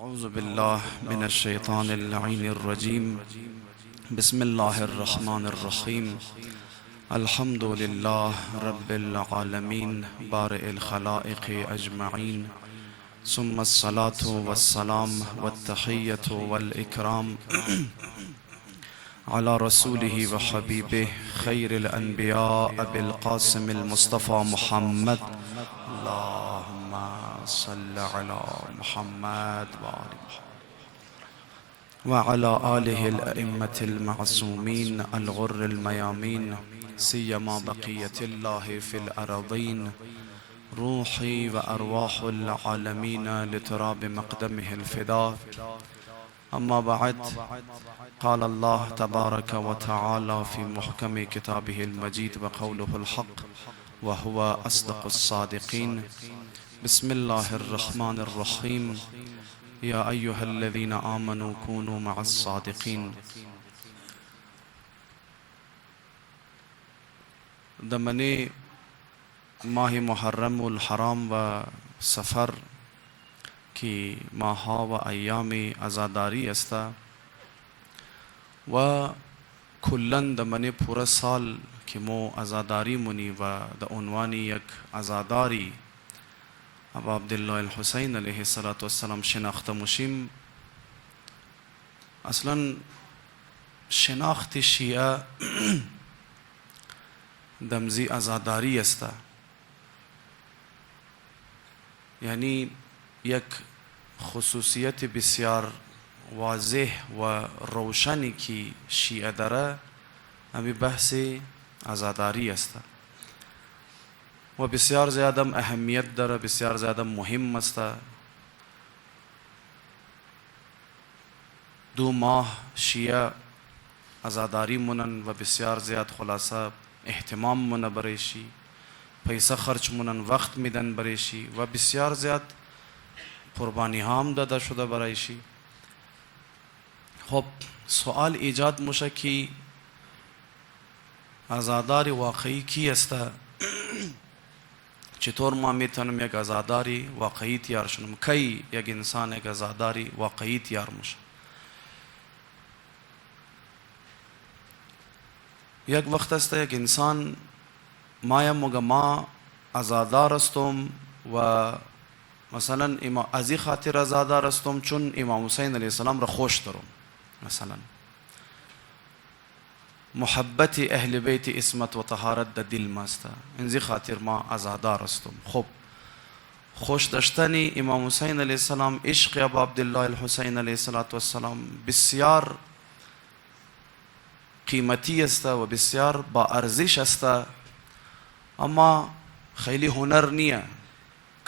أعوذ بالله من الشيطان اللعين الرجيم. بسم الله الرحمن الرحيم. الحمد لله رب العالمين بارئ الخلائق أجمعين، ثم الصلاة والسلام والتحية والإكرام على رسوله وحبيبه خير الأنبياء أبي القاسم المصطفى محمد. اللهم صل على محمد وعلى آله الأئمة المعصومين الغر الميامين، سيما بقية الله في الأراضين، روحي وأرواح العالمين لتراب مقدمه الفداء. أما بعد، قال الله تبارك وتعالى في محكم كتابه المجيد وقوله الحق وهو أصدق الصادقين. بسم الله الرحمن الرحيم. يا أيها الذين آمنوا كونوا مع الصادقين. دمني ماه محرم الحرام و سفر کی ماها و ایام عزاداری است و کلن دمنی پورا سال که مو عزاداری منی و د عنوانی یک عزاداری ابا عبدالله الحسین علیه السلام شناخته مشیم. اصلا شناخت شیعه دمزی عزاداری است، یعنی یک خصوصیت بسیار واضح و روشنی که شیعه داره همی بحث عزاداری است و بسیار زیادم اهمیت داره، بسیار زیادم مهم است. 2 ماه شیعه عزاداری منن و بسیار زیاد خلاصه اهتمام منه برایشی، پیسه خرچ منن، وقت میدن برایشی و بسیار زیاد قربانی هم داده شده برایشی. خب سوال ایجاد میشه که عزادار واقعی کی است؟ چطور ما میتونیم یک عزاداری واقعی تیار شنم؟ کی یک انسان یک عزاداری واقعی تیار میشه؟ یک وقت است یک انسان ما ما عزادار استم و مثلا از این خاطر عزادار استم چون امام حسین علیه السلام را خوش دارم، مثلا محبت اهل بیت اسمت و طهارت در دل ماست، این خاطر ما عزادار استم. خب خوش داشتن امام حسین علیه السلام، عشق ابا عبدالله الحسین علیه السلام بسیار قیمتی است و بسیار با ارزش است، اما خیلی هنر نیه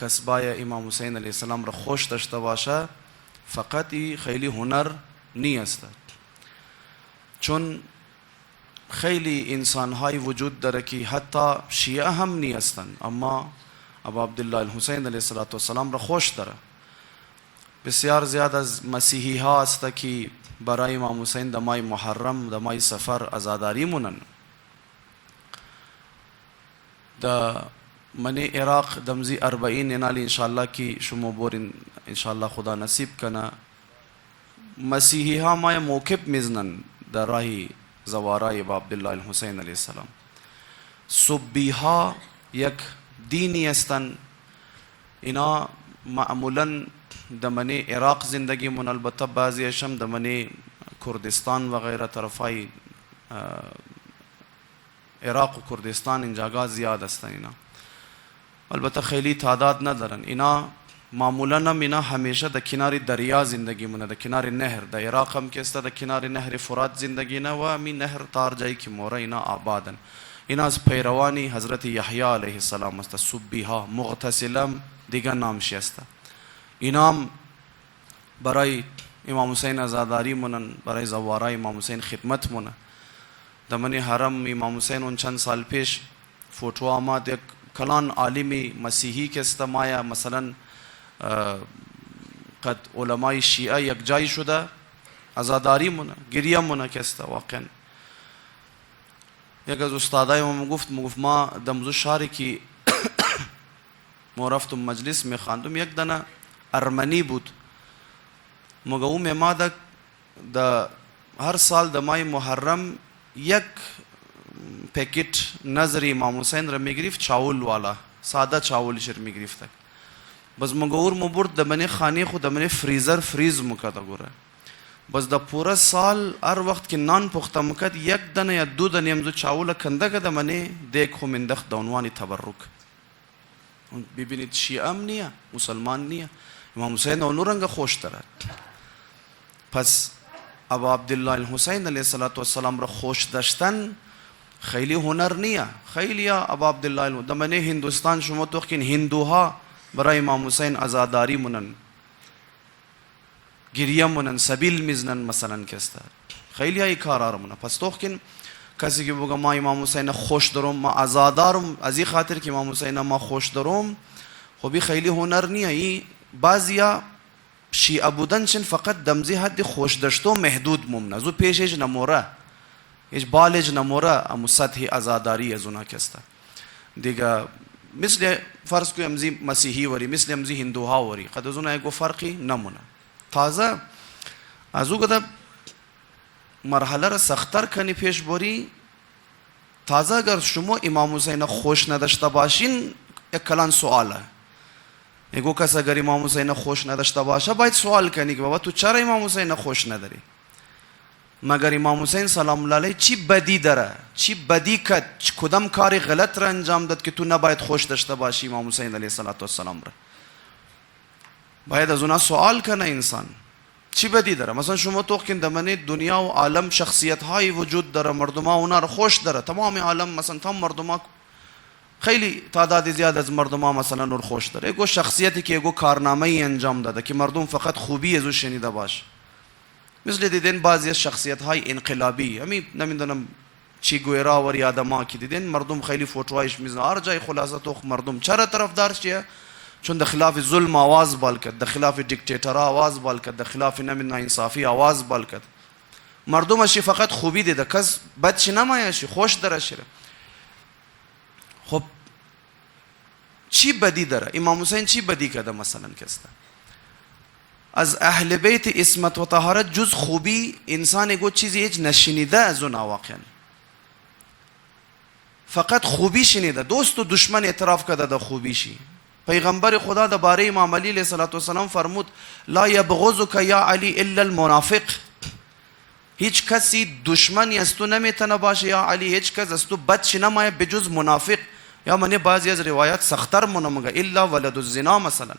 کسبای امام حسین علیه السلام را خوش داشته باشه، فقط خیلی هنر نیست. چون خیلی انسان‌های وجود داره که حتی شیعه هم نیستند اما ابا عبدالله الحسین علیه السلام را خوش داره. بسیار زیاد از مسیحی ها است که برای امام حسین در ماه محرم در ماه سفر عزاداری منن. در من عراق دمزی 40 نالی انشاءالله که شما بورین انشاءالله خدا نصیب کنه، مسیحی ها ما موکب میزنن در راه زوارای ابا عبدالله الحسین علیه السلام. صبی ها یک دینی هستند، اینا معمولا دمن عراق زندگی من، البته بعضیش هم دمن کردستان و غیره طرفای عراق و کردستان اینجاگاه زیاد هستن. اینا البته خیلی تعداد ندارن. اینا معمولا هم اینا همیشه در کنار دریا زندگی مونه، در کنار نهر. در عراق هم که است در کنار نهر فرات زندگی نه و همین نهر تار جایی که موره اینا آبادن. اینا از پیروانی حضرت یحیی علیه السلام است. صبی ها مغتسلم دیگه نامشی است. اینا هم برای امام حسین عزاداری منن، برای زوارای امام حسین خدمت منن. در من حرم امام حسین اون چند سال پیش فوتو آمد، یک کلان عالمی مسیحی که است مایا مثلا قد علمای شیعه یک جای شده عزاداری منه، گریه منه که است. واقعا یک از استادای ما گفت ما دمزو شهری که ما رفتم مجلس میخواندم، یک دنه ارمنی بود مگه او ما د هر سال د مای محرم یک پکیت نظر امام حسین را میگرفت چاول والا ساده چاولش را میگرفت بس مگه اور مبرد د منی خانه خود د منی فریزر فریز مکد گوره بس د پورا سال هر وقت که نان پخته مکد یک دنه یا دو دنه امزو چاول کنده که د منی دیک خو مندخ د عنوان تبرک ببینید شیعه هم نیه مسلمان نیه امام حسین اونو رنگ خوش دارد پس ابا عبدالله الحسین علیه السلام را خوش داشتن خیلی هنر نیه خیلی ابا عبدالله د منی هندوستان شما تو که هندوها برای امام حسین عزاداری منن گریه منن سبیل میزنن مثلا کسته خیلی های کار آرمونه پس تو که کسی که بگه ما امام حسین خوش دارم ما عزادارم از این خاطر که امام حسین ما خوش دارم خب خیلی هنر نیه ای بعضیا شیعه بودنشن فقط دمزی حد خوش داشتو محدود ممنه زو پیشش نموره هیچ بالج نموره امو سطح عزاداری از اونا کسته دیگه مثل فرض کو امزی مسیحی وری مثل امزی هندوها وری قد از اون فرقی نمونه تازه از او کده مرحله را سختر کنی پیش بری تازه اگر شما امام حسین خوش نداشته باشین یک کلان سواله اگه کس اگر امام حسین خوش نداشته باشه باید سوال کنی که بابا تو چرا امام حسین خوش نداری مگر امام حسین سلام الله علیه چی بدی داره چی بدی کد کدام کاری غلط را انجام داد که تو نباید خوش داشته باشی امام حسین علیه السلام را باید از اونا سوال کنه انسان چی بدی داره مثلا شما تو که دمنه دنیا و عالم شخصیت های وجود داره مردم ها اونا رو خوش داره تمام عالم مثلا تمام مردم ها خیلی تعداد زیاد از مردم ها مثلا نور خوش داره اگه شخصیتی که اگه کارنامه ای انجام داده که مردم فقط خوبی از او شنیده باش مثل دیدین بعضی از شخصیت های انقلابی همین نمیدونم چی گویرا و یادما که دیدین مردم خیلی فوتوایش میزنه هر جای خلاصه تو مردم چرا طرفدار چیه چون د خلاف ظلم آواز بال کرد د خلاف دیکتاتورا آواز بال کرد د خلاف ناانصافی آواز بال کرد مردمش فقط خوبی دیده کس بد نمایشی خوش درش خب چی بدی داره امام حسین چی بدی کرده مثلا کسته از اهل بیت اسمت و طهارت جز خوبی انسان گو چیزی هیچ نشنیده از اون واقعا فقط خوبی شنیده دوست و دشمن اعتراف کرده ده خوبیشی پیغمبر خدا در باره امام علی علیه السلام فرمود لا یبغضک یا علی الا المنافق هیچ کسی دشمنی از تو نمیتونه باشه یا علی هیچ کس از تو بد نمایه بجز منافق یا منی بعضی از روایات سختر منمگه الا ولد الزنا مثلا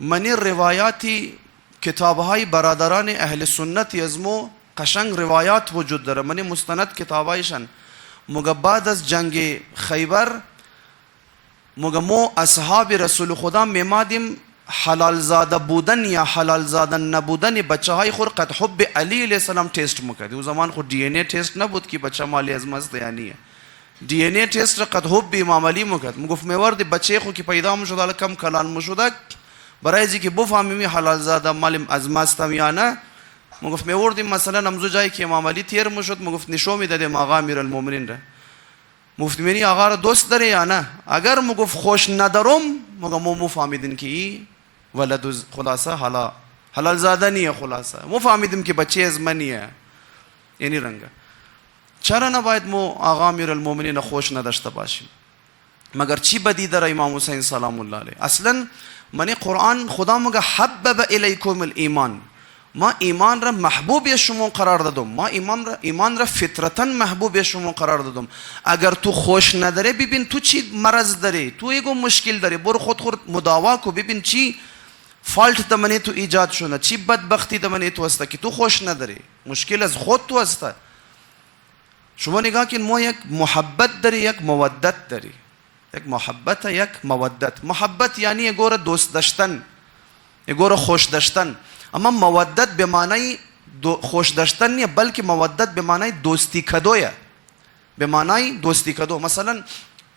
منی روایاتی کتابهای برادران اهل سنت ازمو قشنگ روایات وجود داره منی مستند کتابایشن مگه بعد از جنگ خیبر مگه مو اصحاب رسول خدا میمادیم حلال زاده بودن یا حلال زاده نبودن بچه های خود قد حب علی علیه السلام تست میکرد او زمان خود دی ان ای تست نبود که بچه مالی از مست یعنی دی ان ای تست را قد حب امام علی میکرد میگفت میورد بچه خود که پیدا میشد حالا کم کلان میشد برای اینکه که بفهمیم حلال زاده مال از مستم یا نه میگفت میوردیم مثلا امزو جایی که امام علی تیر میشد میگفت نشو میدادیم آقا امیرالمومنین را مفتی منی آقا را دوست داره یا نه اگر میگفت خوش ندارم مو فهمیدین که ای ولد خلاصه حلال زاده نیه خلاصه مو فهمیدیم که بچه از منیه یعنی رنگه چرا نباید مو آقا امیرالمومنین خوش نداشته باشیم مگر چی بدی داره امام حسین سلام الله علیه اصلا منی قرآن خدا مگه حبب الیکم الایمان ما ایمان را محبوب شما قرار دادم ما ایمان را فطرتا محبوب شما قرار دادم اگر تو خوش نداره ببین تو چی مرض داری تو ایگو مشکل داری برو خود مداوا کو ببین چی فالت دمنی تو ایجاد شونه چی بدبختی دمنی تو هسته که تو خوش نداری مشکل از خود تو هسته شما نگاه کن ما یک محبت داری یک مودت داری یک محبت یک مودت محبت یعنی اگور دوست داشتن اگور خوش داشتن اما مودت به معنی خوش داشتن نیه بلکه مودت به معنی دوستی کدویه به معنی دوستی کدو مثلا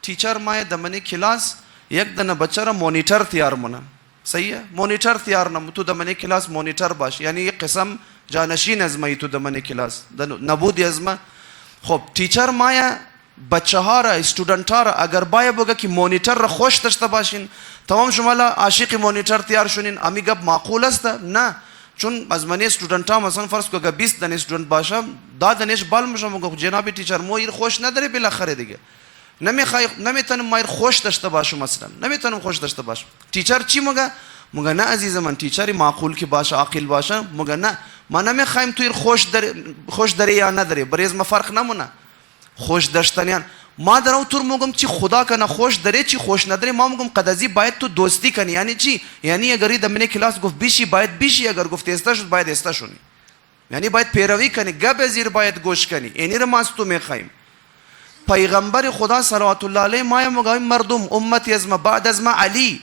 ٹیچر مای دمنی کلاس یک دنه بچه را مونیتر تیار مونه صحیحه مونیتر تیار نم تو دمنی کلاس مونیتر باش یعنی یک قسم جانشین از مایی تو دمنی کلاس نبودی از ما خب ٹیچر مای بچه ها را استودنت ها را اگر باید بگه که مونیتر را خوش داشته باشین تمام شما عاشق مونیتر تیار شونین امی گپ معقول است نه چون از من استودنت ها مثلا فرض کو اگر 20 دانه استودنت باشه دا دانش بال میشم میگم جناب تیچر مو ایر خوش نداره بالاخره دیگه نمیتونم ما خوش داشته باشم، مثلا نمیتونم خوش داشته باشم. تیچر چی میگه؟ میگه نه عزیز من، تیچری معقول که باشه، عاقل باشه. میگه نه ما نمیخوایم تو خوش داره یا نداره، بریز ما فرق نمونه. خوش داشتنیان ما در اون طور میگم چی خدا کنه خوش داره چی خوش نداره. ما میگم قدازی باید تو دوستی کنی. یعنی چی؟ یعنی اگر در من کلاس گفت بیشی باید بیشی، اگر گفت استا شد باید استا شونی. یعنی باید پیروی کنی، گپ زیر باید گوش کنی. یعنی رو ما از تو میخوایم. پیغمبر خدا صلوات الله علیه ما میگه مردم امتی از ما بعد از ما علی،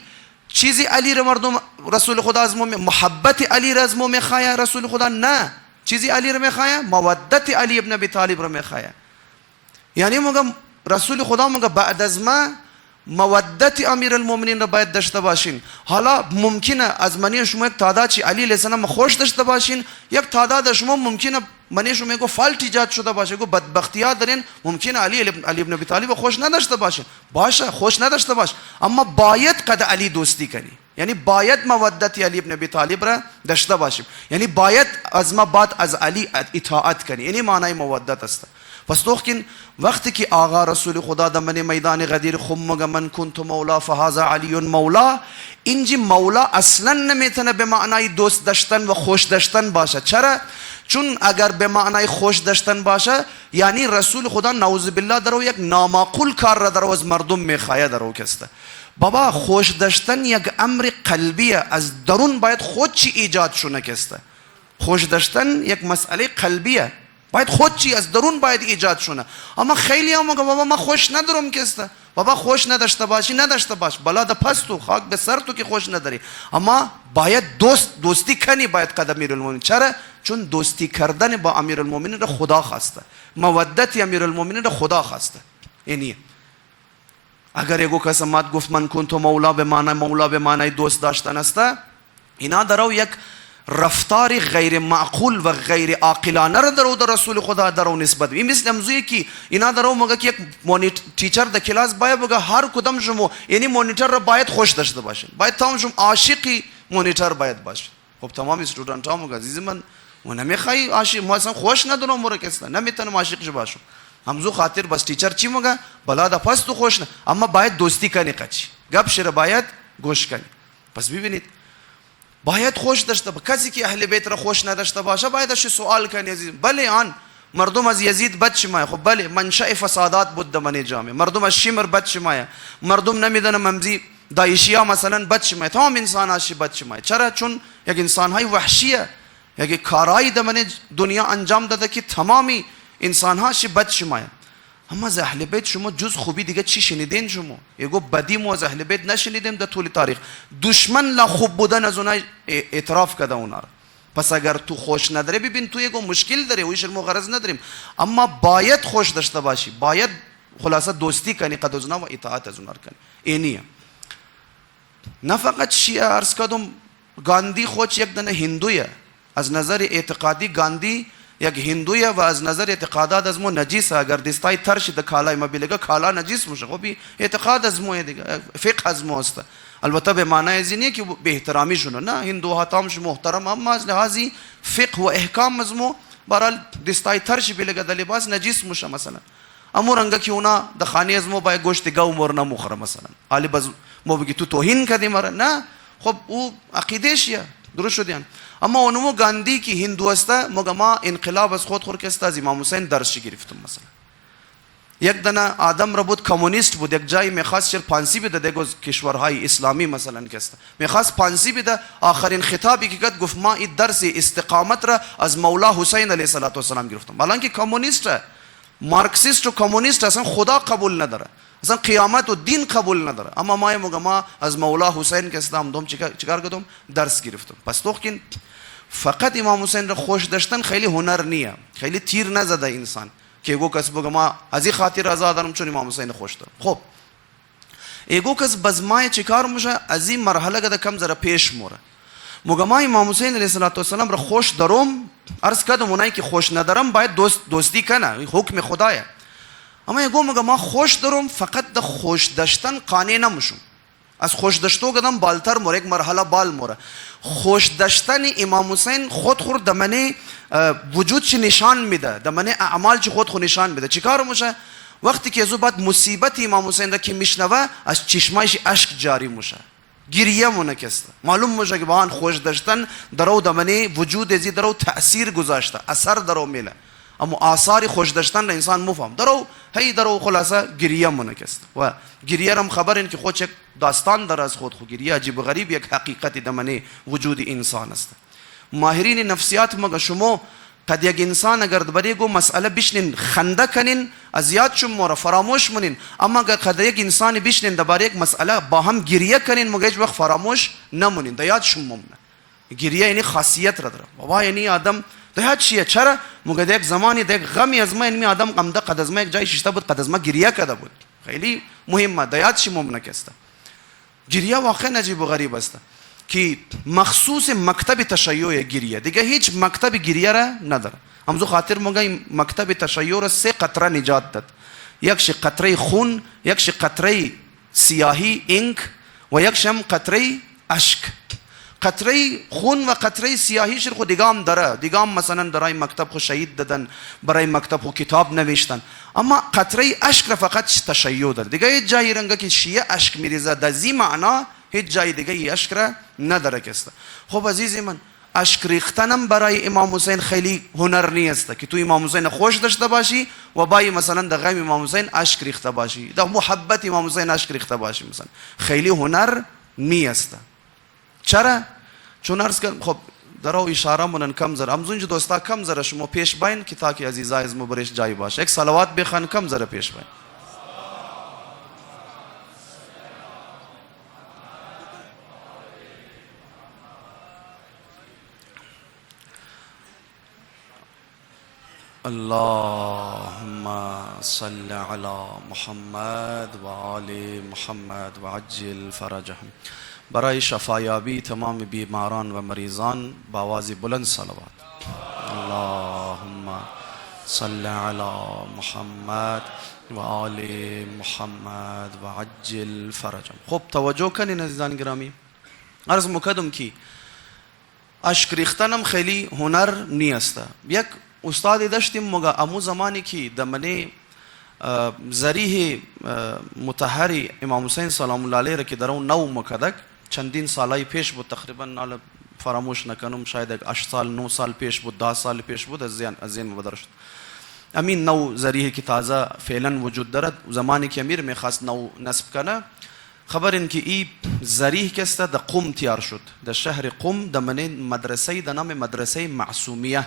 چیزی علی رو مردم رسول خدا از ما محبت علی رو از ما میخواه رسول خدا؟ نه. چیزی علی رو میخواه؟ مودت علی ابن ابی طالب رو میخواه. یعنی میگم رسول خدا میگه بعد از ما مودت امیر المؤمنین رو باید داشته باشین. حالا ممکنه از منی شما یک تعداد چی علی علیه السلام خوش داشته باشین، یک تعداد شما ممکنه منی شما یک فالت ایجاد شده باشه، یک بدبختیات دارین، ممکنه علی ابن ابی طالب خوش نداشته باشین. باشه خوش نداشته باش، اما باید قد علی دوستی کنی. یعنی باید مودت علی ابن ابی طالب را داشته باشیم. یعنی باید از ما بعد از علی اطاعت کنی. یعنی معنای مودت است. پس توخکن وقتی که آقا رسول خدا در من میدان غدیر خم مگه من کنت مولا فهذا علی مولا، اینجی مولا اصلا نمیتونه به معنای دوست داشتن و خوش داشتن باشه. چرا؟ چون اگر به معنای خوش داشتن باشه یعنی رسول خدا نعوذ بالله درو یک نامعقول کار را درو از مردم میخواه درو کسته. بابا خوش داشتن یک امر قلبیه، از درون باید خود چی ایجاد شونه کسته. خوش داشتن یک مسئله قلبیه، باید خود چی از درون باید ایجاد شونه. اما خیلی هم میگه بابا ما خوش ندارم کسته. بابا خوش نداشته باشی نداشته باش، بلا ده پس تو خاک به سر تو که خوش نداری، اما باید دوستی کنی باید قد امیر المؤمنین. چرا؟ چون دوستی کردن با امیر المؤمنین را خدا خواسته، مودت امیر المؤمنین را خدا خواسته. اینیه. اگر یکو کس مات گفت من کنتو مولا به معنای دوست داشتن است، اینا درو یک رفتار غیر معقول و غیر عاقلانه را درو در رسول خدا درو نسبت. این مثل امزویه که اینا درو مگه که یک تیچر در کلاس باید بگه هر کدام شما یعنی مانیتور را باید خوش داشته باشین، باید تمام شما عاشقی مانیتور باید باشین. خب تمام استودنت ها مگه عزیز من نمیخوای عاشق، ما اصلا خوش ندارم مورا کسا نمیتونم عاشقش باشم. همزو خاطر بس تیچر چی مگه بلا دا پس تو خوش نه، اما باید دوستی کنی، قچی گپ شر باید گوش کنی. پس ببینید باید خوش داشته باشه. کسی که اهل بیت را خوش نداشته باشه باید اش سوال کنی عزیز. بله آن مردم از یزید بد شمایه، خب بله منشأ فسادات بود من جامعه. مردم از شمر بد شمایه، مردم نمیدونم ممزی داعشیا مثلا بد شمایه، تمام انسان هاش بد شمایه. چرا؟ چون یک انسان های وحشیه، یک کارایی در من دنیا انجام داده که تمامی انسان هاش بد شمایه. اما از اهل بیت شما جز خوبی دیگه چی شنیدین؟ شما یگو بدی مو از اهل بیت نشنیدیم در طول تاریخ. دشمن لا خوب بودن از اونها اعتراف کرده اونا را. پس اگر تو خوش نداره ببین تو یگو مشکل داره، ویش ما غرض نداریم، اما باید خوش داشته باشی، باید خلاصه دوستی کنی قد از اونا و اطاعت از اونا کنی. اینیه. نه فقط شیعه عرض کردم گاندی خودش یک دنه هندویه، از نظر اعتقادی گاندی یک هندویه و از نظر اعتقادات از مو نجیسه. اگر دستای ترش د کالای ما بلگه کالا نجیس میشه، خب اعتقاد از مو دیگه، فقه از مو است. البته به معنای زینی که به احترامی شونه، نه هندوها تامش محترم، اما از لحاظی فقه و احکام از مو برال دستای ترش بلگه د لباس نجیس میشه مثلا. اما رنگه که اونا د خانه از مو با گوشت گاو مور نمخره مثلا، علی باز مو بگی تو توهین کردی مره، نه خب او عقیدهشیه درست شدیان. اما اونمو گاندی که هندو است مگه ما انقلاب از خود خورکست از امام حسین درس گرفتم. مثلا یک دنه آدم را بود کمونیست بود، یک جایی میخواست پانسی بده دیگه کشورهای اسلامی مثلا کسته میخواست پانسی بده، آخرین خطابی که کرد گفت ما این درس استقامت را از مولا حسین علیه السلام گرفتم. حالانکه کمونیست مارکسیست و کمونیست اصلا خدا قبول نداره، اصلا قیامت و دین قبول نداره، اما ما از مولا حسین که اسلام دوم چیکار کردم درس گرفتم. پس توخکن فقط امام حسین را خوش داشتن خیلی هنر نیه، خیلی تیر نزده انسان که ایگو کس بگه ما از این خاطر رضا دارم چون امام حسین خوش دارم. خب ایگو کس بزمای چیکار میشه از این مرحله گده کم زره پیش موره. مگه ما امام حسین علیه السلام را خوش دارم، عرض کردم اونایی که خوش ندارم باید دوستی کنه، حکم خدایه. اما یگو مگه ما خوش دارم فقط د خوش داشتن قانع نمیشم. از خوش داشتو قدم بالتر موره، یک مرحله بال موره. خوش داشتن امام حسین خود خود دمنه وجود چی نشان میده، دمنه اعمال چی خود خود نشان میده. چیکار میشه؟ وقتی که از بعد مصیبت امام حسین را که میشنوه از چشمایش اشک جاری میشه، گریه منکسته. معلوم میشه که با خوش داشتن درو دمنه وجود ازی درو تاثیر گذاشته، اثر درو میله. اما آثار خوش داشتن را انسان مفهم درو هی درو خلاصه گریه منکسته. و گریه هم خبر این که خود یک داستان در از خود گریه عجیب و غریب یک حقیقت دمنه وجود انسان است. ماهرین نفسیات مگه شما قد یک انسان اگر برای گو مسئله بشنین خنده کنین ازیاد شما را فراموش منین، اما اگر قد یک انسان بشنین درباره یک مسئله با هم گریه کنین مگه هیچ وقت فراموش نمونین، در یاد شما مونه. گریه یعنی خاصیت را داره. بابا یعنی آدم در یاد چیه؟ چرا؟ مگه در یک زمانی در یک غمی از ما این آدم غم ده قد از ما یک جای ششته بود، قد از ما گریه کرده بود. خیلی مهمه، در یاد شما مونه کسته. گریه واقعا عجیب و غریب است که مخصوص مکتب تشیع گریه، دیگه هیچ مکتب گریه را نداره. همزو خاطر موقع مکتب تشیع را 3 قطره نجات داد. یکش قطره خون، یکش قطره سیاهی اینک و یکش هم قطره اشک. قطره خون و قطره سیاهیش رو دیگه هم داره، دیگه هم مثلا برای مکتب خود شهید دادن، برای مکتب خود کتاب نوشتن. اما قطره اشک را فقط تشیع داره. دیگه هیچ جایی رنگه که شیعه اشک میریزه در زی معنا هیچ جای دیگه ای اشک را نداره کسته. خب عزیزی من، اشک ریختنم برای امام حسین خیلی هنر نیست که تو امام حسین خوش داشته باشی و بای مثلا در غم امام حسین اشک ریخته باشی، در محبت امام حسین اشک ریخته باشی، مثلا خیلی هنر نیست. چرا؟ چون عرض کردم خب در او اشاره منن کم زره امزون جو دوستا کم زره شما پیش باین که تاکه عزیزای از مبرش جای باشه. یک صلوات بخوان کم زره پیش باین. اللهم صل على محمد و آل محمد و عجل فرجهم. برای شفایابی تمام بیماران و مریضان با آواز بلند صلوات. اللهم صل علی محمد و آل محمد و عجل فرجهم. خب توجه کنین عزیزان گرامی، عرض مقدم کی اشک ریختنم خیلی هنر نیست. یک استادی داشتیم مگه امو زمانی که دمنه ذریح مطهر امام حسین سلام الله علیه را که در اون نو مکدک چندین سالای پیش بود، تقریبا نال فراموش نکنم شاید 8 سال 9 سال پیش بود، 10 سال پیش بود، از ذهن بدر شد. امین نو ذریح که تازه فعلا وجود دارد، زمانی که امیر میخواست نو نصب کنه خبر این که این ذریح کسته در قم تیار شد، در شهر قم دمنه مدرسه در نام مدرسه معصومیه.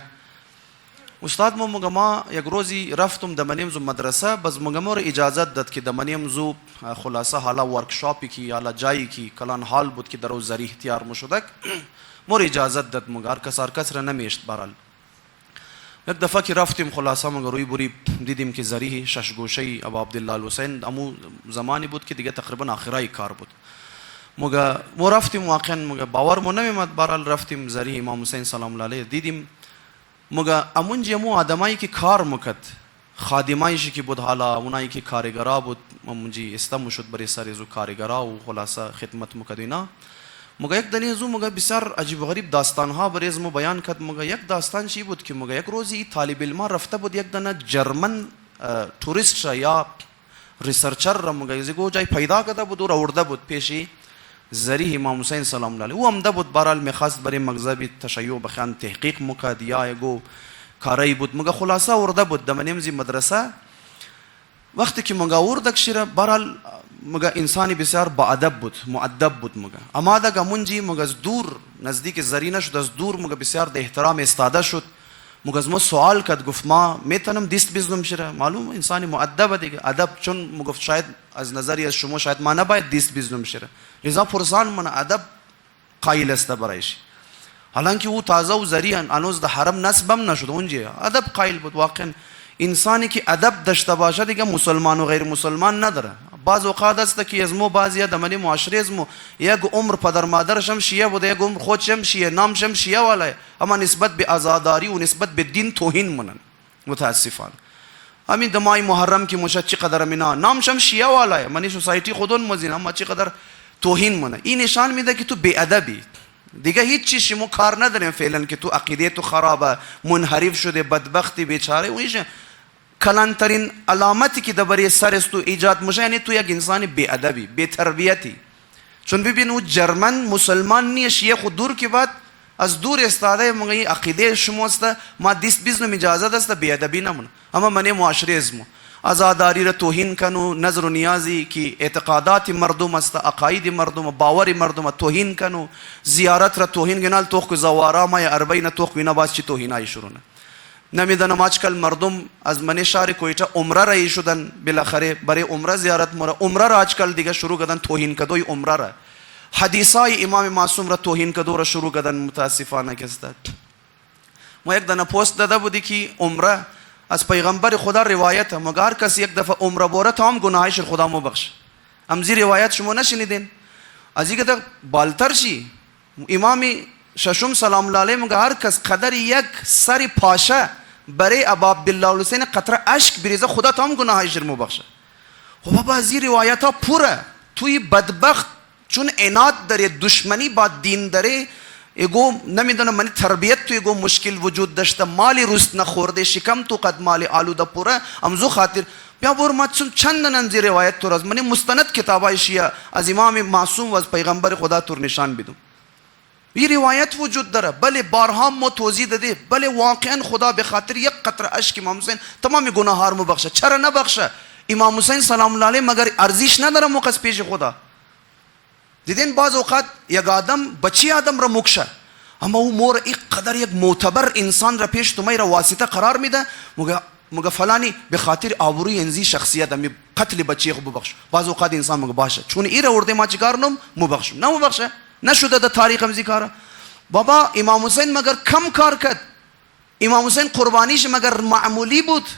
استاد ما یک روزی رفتم دمنیم زو مدرسه، بس مگمور اجازت داد که دمنیم زو خلاصه حالا ورکشاپی کی حالا جایی کی کلان حال بود که درو ذریح تیار مشدک مور اجازت داد مگر کس را نمیشت. برال یک دفعه که رفتیم خلاصه مگر روی بوری دیدیم که ذریح شش گوشه ابو عبدالله الحسین امو زمانی بود که دیگه تقریبا آخرای کار بود. مو رفتیم واقعا باور مو نمیمد. برال رفتیم ذریح امام حسین سلام الله علیه دیدیم. امونجا مو آدمایی که کار مکد خادمایشی که بود، حالا اونایی که کارگرا بود امونجی استمو شد برای سریزو کارگرا و خلاصه خدمت مکد اینا. یک دنیزو بسیار عجیب و غریب داستانها برای ازمو بیان کرد. یک داستان چی بود که یک روزی طالب علم رفته بود یک دنه جرمن توریست یا ریسرچر را گو جای پیدا کرده بود و را ورده بود پیشی ذریح امام حسین سلام الله علیه. او هم ده بود برال میخواست برای مذهب تشیع بخوان تحقیق مکد یا یگو کاری بود. خلاصه ورده بود دمنیم زی مدرسه. وقتی که وردک شیره برال انسانی بسیار با ادب بود، مؤدب بود. اما ده گمونجی از دور نزدیک ذریح نشد، از دور بسیار ده احترام استاده شد. از ما سوال کرد، گفت ما میتونم دیست بزنم شیره؟ معلوم انسانی مؤدب دیگه، ادب چون گفت شاید از نظری از شما شاید ما نباید دیست بزنم شیره، لذا پرسان من ادب قایل است برایش. حالانکه او تازه و ذریح انوز ده حرم نسبم نشد، اونجا ادب قایل بود. واقعا انسانی که ادب داشته باشه دیگه مسلمان و غیر مسلمان نداره. بعض اوقات است که ازمو بعضی دمنی معاشره ازمو یک عمر پدر مادرشم شیعه بوده، یک عمر خودشم شیعه، نامشم شیعه والای، اما نسبت به عزاداری و نسبت به دین توهین منن متاسفانه. همین دمای محرم که مشد چقدر مینا نامشم شیعه والای، منی سوسایتی خودون مزین، اما چقدر توهین مونه. این نشان میده که تو بی‌ادبی، دیگه هیچ چیزی ما کار نداریم فعلا که تو عقیده تو خرابه، منحرف شده، بدبختی، بیچاره. و ایش کلانترین علامتی که درباره سر است تو ایجاد میشه، یعنی تو یک انسان بی‌ادبی، بی تربیتی. چون ببین او جرمن مسلمان نیست، یه خود دور که بعد از دور استاده مگه عقیده شماست، ما دیست بیزنم اجازه دست بی‌ادبی نمونه. اما من معاشره ازمو آزاداری را توهین کنو، نظر و نیازی که اعتقادات مردم است، عقاید مردم، باور مردم توهین کنو، زیارت را توهین گنال توخ که زوارا ما یا اربعین توخ اینا باز چی توهینای شروع نه. نمیدانم آجکل مردم از من شهر کویتا عمره را شدن، بالاخره برای عمره زیارت مورا عمره را آجکل دیگه شروع کردن توهین کدوی عمره را، حدیثای امام معصوم را توهین کدو را شروع کردن. متاسفانه که است. ما یک دانه پست داده بودی که عمره از پیغمبر خدا روایت ہے، مگر هر کسی یک دفعه عمره بوره تمام گناهایش خدا مبخش. امزی روایت شما نشنیدین؟ از اینکه در بالتر شی امام ششم سلام الله علیه مگر هر کس قدر یک سر پاشه برای ابا عبدالله الحسین قطره اشک بریزه خدا تمام گناهایش مبخشه. خب بابا از این روایت ها پوره. توی بدبخت چون عناد داره، دشمنی با دین داره، ایگو نمیدونم من تربیت تو ایگو مشکل وجود داشته، مالی روست نخورده، شکم تو قد مالی آلوده پوره، امزو خاطر بیا بور ما چند ننزی روایت تو راز من مستند کتابای شیعه از امام معصوم و از پیغمبر خدا تو نشان بدم. این روایت وجود داره، بله بارها ما توضیح داده، بله واقعا خدا به خاطر یک قطره اشک امام حسین تمام گناه ها رو بخشه. چرا نبخشه؟ امام حسین سلام الله علیه مگر ارزش نداره موقع پیش خدا؟ دیدین بعض اوقات یک آدم بچی آدم را مکشه، اما او مور یک قدر یک معتبر انسان را پیش تو را واسطه قرار میده، مگه فلانی به خاطر آبروی انزی شخصیت می قتل بچی خو ببخش. بعض اوقات انسان مگه باشه چون ایره ورده ما چیکار نم مبخشم، نه مبخشه، نشده در تاریخ امزی کاره. بابا امام حسین مگر کم کار کرد؟ امام حسین قربانیش مگر معمولی بود؟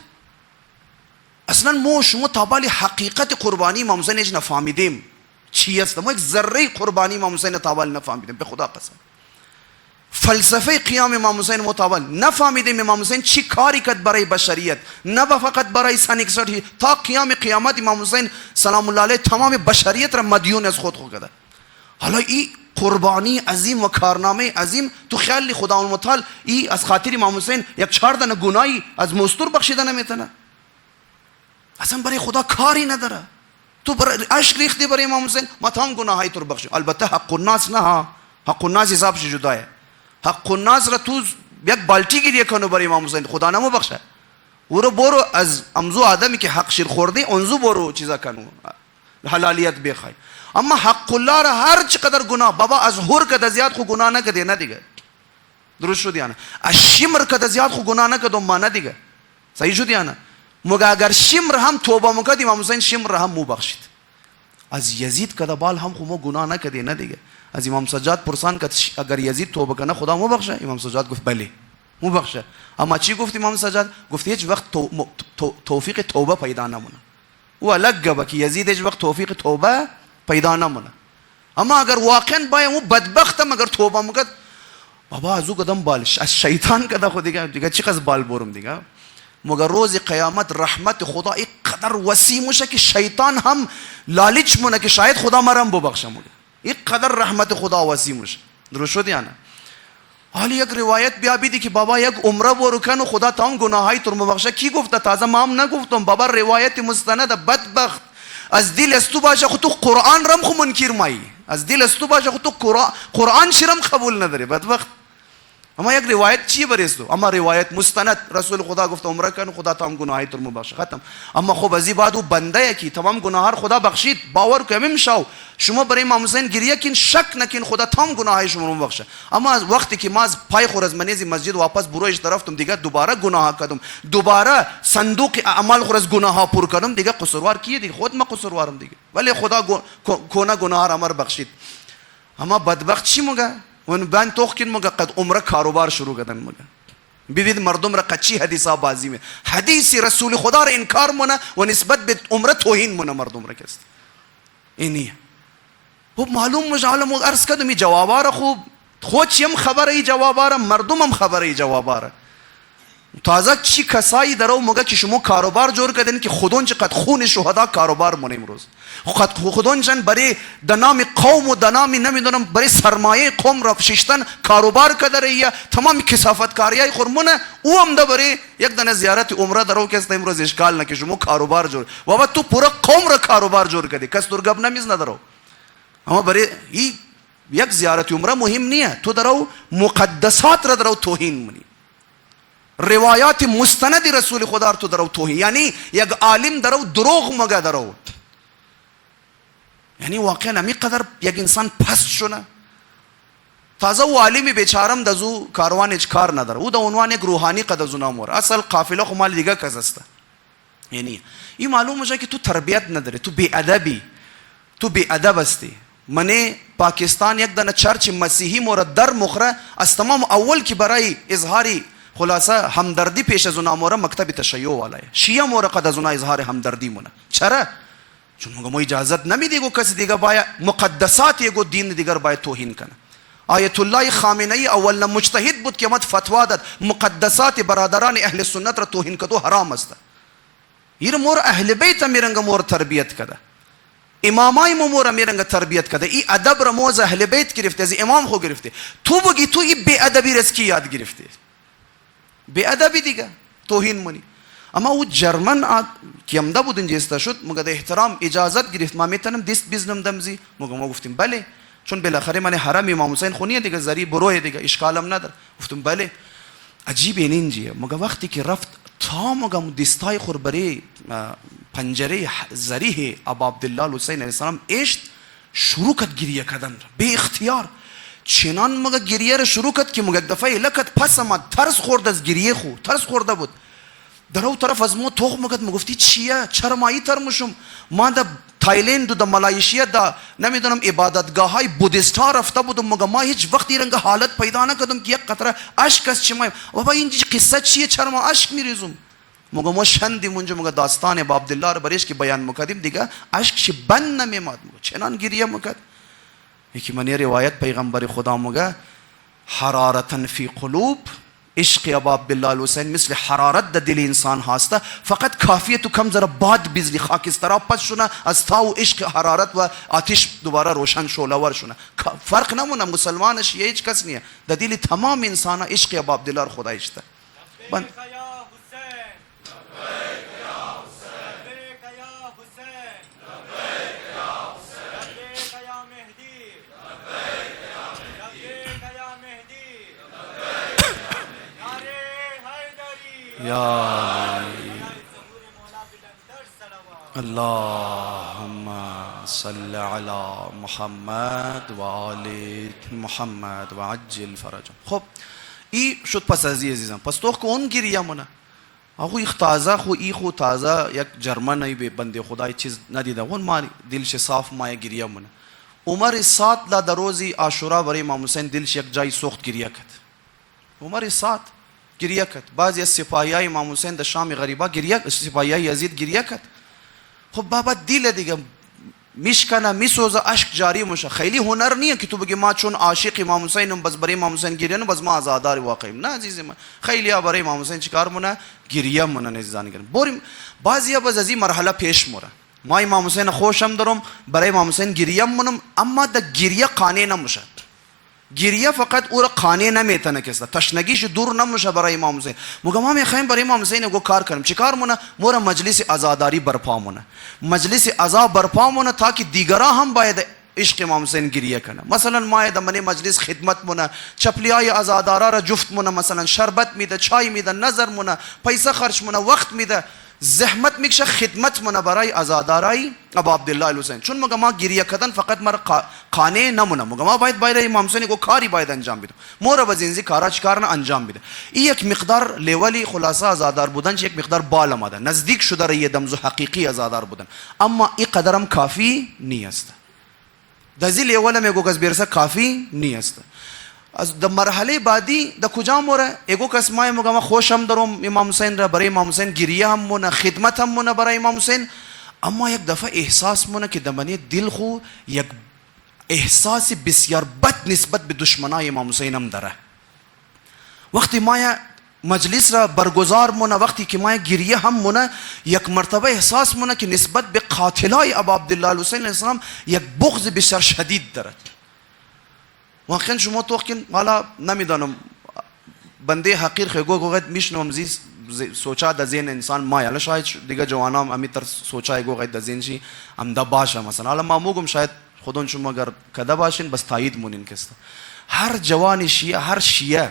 اصلا ما شما تابال حقیقت قربانی امام حسین اج نفهمیدیم چی است. ما یک ذره قربانی امام حسین تابال نفهمیدیم، به خدا قسم. فلسفه قیام امام حسین متابل نفهمیدیم امام حسین چی کاری کرد برای بشریت، نه فقط برای سن 61 تا قیام قیامت امام حسین سلام الله علیه تمام بشریت را مدیون از خود کرده. حالا این قربانی عظیم و کارنامه عظیم تو خیال خداوند متعال ای از خاطر امام حسین یک 4 دانه گناهی از مستور بخشیده نمیتونه؟ اصلا برای خدا کاری نداره. تو برای اشک ریختی برای امام حسین، ما تمام گناهای تو رو بخشیم. البته حق الناس نه، حق الناس حسابش جداه. حق الناس را تو یک بالتی گیریه کنو برای امام حسین خدا نمو بخشه. او برو از امزو آدمی که حق شیر خورده اونزو برو چیزا کنو حلالیت بخوای. اما حق الله را هر چقدر گناه بابا از هر کده زیاد خو گناه نکده نه دیگه. درست شد یا نه؟ از شمر کده زیاد خو گناه نکده ما نه دیگه. صحیح شد یا نه؟ مگه اگر شمر هم توبه میکرد امام حسین شمر هم مو بخشید. از یزید کده بال هم خو ما گناه نکده نه دیگه. از امام سجاد پرسان که اگر یزید توبه کنه خدا مو بخشه؟ امام سجاد گفت بله مو بخشه. اما چی گفت امام سجاد؟ گفت هیچ وقت توفیق توبه پیدا نمونه. او الگ که یزید هیچ وقت توفیق توبه پیدا نمونه. اما اگر واقعا باید مو بدبختم اگر توبه میکرد بابا از او قدم بالش از شیطان کده خود دیگه چی قض بال برم دیگه. مگر روز قیامت رحمت خدا یک قدر وسیع میشه که شیطان هم لالچ مونه که شاید خدا مرم ببخشه. یک قدر رحمت خدا وسیع میشه. درست شد یا نه؟ حالا یک روایت بیا بیدی که بابا یک عمره برو کن و خدا تمام گناهای تو رو ببخشه. کی گفته؟ تازه ما هم نگفتم. بابا روایت مستند بدبخت از دل است تو باشه خود تو قرآن رم خو منکر مایی. از دل است تو باشه خود تو قرآن شرم قبول نداره بدبخت. اما یک روایت چی برستو؟ اما روایت مستند رسول خدا گفت عمره کن خدا تمام گناهای تو رو ببخشه. ختم. اما خب از این بعد او بنده کی تمام گناه رو خدا بخشید باور کنیم شاو شما برای امام حسین گریه کن شک نکن خدا تمام گناهای شما رو ببخشه. اما از وقتی که ما از پای خور از منیز مسجد واپس برویش طرفتم دیگه دوباره گناه کردم، دوباره صندوق اعمال خور از گناه ها پر کردم، دیگه قصوروار کیه دیگه؟ خود ما قصوروارم دیگه. ولی خدا کونه گناه را مر بخشید. اما بدبخت چی میگه؟ ون بان توخ کن مگه قد عمره کاروبار شروع کردن مگه. ببینید مردم را قچی حدیثا بازی می حدیث رسول خدا را انکار مونه و نسبت به عمره توهین مونه مردم را کست. اینیه. خب معلوم مش عالم عرض کردم این جوابا را خوب خود چیم خبره ای جوابا را مردم هم خبره ای جوابا را. تازه چی کسایی در او موقع که شما کاروبار جور کردین که خودون چقدر خون شهدا کاروبار مونه امروز خودون چند برای دنام قوم و دنام نمیدونم برای سرمایه قوم را ششتن کاروبار کردره یا تمام کثافت کاریای خورمونه او هم ده برای یک دنه زیارت عمره در او کس امروز اشکال نکه شما کاروبار جور و بعد تو پورا قوم را کاروبار جور کردی کس تو گپ نمیز ندارو اما برای یک زیارت عمره مهم نیه تو در او مقدسات را در او توهین منی روایات مستند رسول خدا تو درو توهین یعنی یک عالم درو دروغ مگه درو یعنی واقعا می قدر یک انسان پست شونه تازه و عالمی بیچارم دزو کاروان هیچ کار نداره او د عنوان یک روحانی قدزو نامور اصل قافله خو مال دیگه کس است یعنی این معلوم میشه که تو تربیت نداری تو بی ادبی تو بی ادب هستی منه پاکستان یک دنه چرچ مسیحی مورد در مخره از تمام اول کی برای اظهاری خلاصه همدردی پیش از اون اموره مکتب تشیع والای شیعه موره قد از اون اظهار همدردی مونه چرا چون ما اجازت نمیدی گو کسی دیگه باید مقدسات یگو دین دیگر باید توهین کنه آیت الله خامنه‌ای اول مجتهد بود که مت فتوا داد مقدسات برادران اهل سنت را توهین کدو حرام است این مور اهل بیت میرنگ مور تربیت کده امامای مور میرنگ تربیت کده ای ادب را موز اهل بیت گرفته از امام خو گرفته تو بگی تو این بی ادبی رسکی یاد گرفته بی ادبی دیگه توهین منی اما او جرمن کیمده بود اینجا شد مگه احترام اجازت گرفت ما میتونم دست بزنم دمزی ما گفتیم بله چون بالاخره من حرم امام حسین خونیه دیگه زری بروه دیگه اشکالم نداره گفتم بله عجیب اینجیه مگه وقتی که رفت تا مگه دستای خور برای پنجره زریح ابا عبدالله حسین علیه السلام اشت شروع کرد گریه کردن به اختیار چنان مگه گریه را شروع کرد که مگه دفعه لکت پس آمد ترس خورد از گریه خو ترس خورده بود در او طرف از ما توخ مگد مگفتی چیه چرا مایی ترمشم ما در تایلند و در ملایشیا در نمیدونم عبادتگاه های بودیست ها رفته بودم مگه ما هیچ وقتی رنگ حالت پیدا نکردم که یک قطره اشک از چمایم بابا این قصه چیه چرا ما اشک میریزم مگه ما شندیم اونجا مگه داستان ابا عبدالله رو بریش که بیان مکدیم دیگه اشکش بند نمیماد مگه چنان گریه مکد یکی منی روایت پیغمبر خدا مگه حرارتا فی قلوب عشق ابا عبدالله حسین مثل حرارت در دل انسان هسته فقط کافیه تو کم ذره باد بزلی خاکسترا پس شونه از تا و عشق حرارت و آتش دوباره روشن شعله‌ور شونه فرق نمونه مسلمانش یه هیچ کس نیه در دل تمام انسان عشق ابا عبدالله خدا اشته یا اللهم صل علی محمد و آل محمد و عجل فرجهم خب ای شد پس از عزیزم پس تو که اون گریه منه آخو ایخ تازه خو ای خو تازه یک جرمن ای به بنده خدای چیز ندیده اون ما دلش صاف ما گریه منه عمر سات لا در روزی عاشورا برای امام حسین دلش یک جای سوخت گریه کرد عمر سات گریه کرد بعضی از سپاهیای امام حسین در شام غریبا گریه سپاهیای یزید گریه کرد خب بابا دل دیگه میشکنه میسوزه اشک جاری میشه خیلی هنر نیه که تو بگی ما چون عاشق امام حسینم بس برای امام حسین گریه بس ما آزادار واقعیم نه عزیز من خیلی ها برای امام حسین چیکار مونه گریه مونه نزدانی گرم بریم بعضیا باز از این مرحله پیش موره ما امام حسین خوشم دارم برای امام حسین گریه مونم اما در گریه قانع نمیشه گریه فقط او را قانع نمیتونه کسا تشنگیش دور نمیشه برای امام حسین مگه ما میخوایم برای امام حسین گو کار کنیم چیکار مونه مورا مجلس عزاداری برپا مونه مجلس عزا برپا مونه تا که دیگران هم باید عشق امام حسین گریه کنه مثلا ما در من مجلس خدمت مونه چپلیای عزادارا را جفت مونه مثلا شربت میده چای میده نظر مونه پیسه خرج مونه وقت میده زحمت میکشه خدمت مونه برای عزادارای ابا عبدالله حسین چون مگه ما گریه کردن فقط مرا قانع نمونه مگه ما باید امام حسین کو کاری باید انجام بده مورا بزینزی کارا چیکار نه انجام بده این یک مقدار لیولی خلاصه عزادار بودن یک مقدار بالا آمده نزدیک شده یه دمزو حقیقی عزادار بودن اما این قدرم کافی نیست دزی لیوله میگو کس بیرسه کافی نیست از در مرحله بعدی در کجا موره ایگو کس ما مگه خوشم دارم امام حسین را برای امام حسین گریه هم مونه خدمت هم مونه برای امام حسین اما یک دفعه احساس مونه که دمانی دل خو یک احساس بسیار بد نسبت به دشمنای امام حسین هم داره وقتی ما مجلس را برگزار مونه، وقتی که ما گریه هم مونه، یک مرتبه احساس مونه که نسبت به قاتلای ابا عبدالله الحسین علیه السلام یک بغض بسیار شدید دارد. واقعا شما توقین حالا نمیدانم بنده حقیر خیگو گوید میشنوم زیست سوچا در ذهن انسان مایه، شاید دیگه جوانام امیتر سوچای گوید در ذهن شی امدا باشه مثلا. حالا ما موگم شاید خودون شما اگر کده باشین بس تایید مونین کسته. هر جوان شیعه، هر شیعه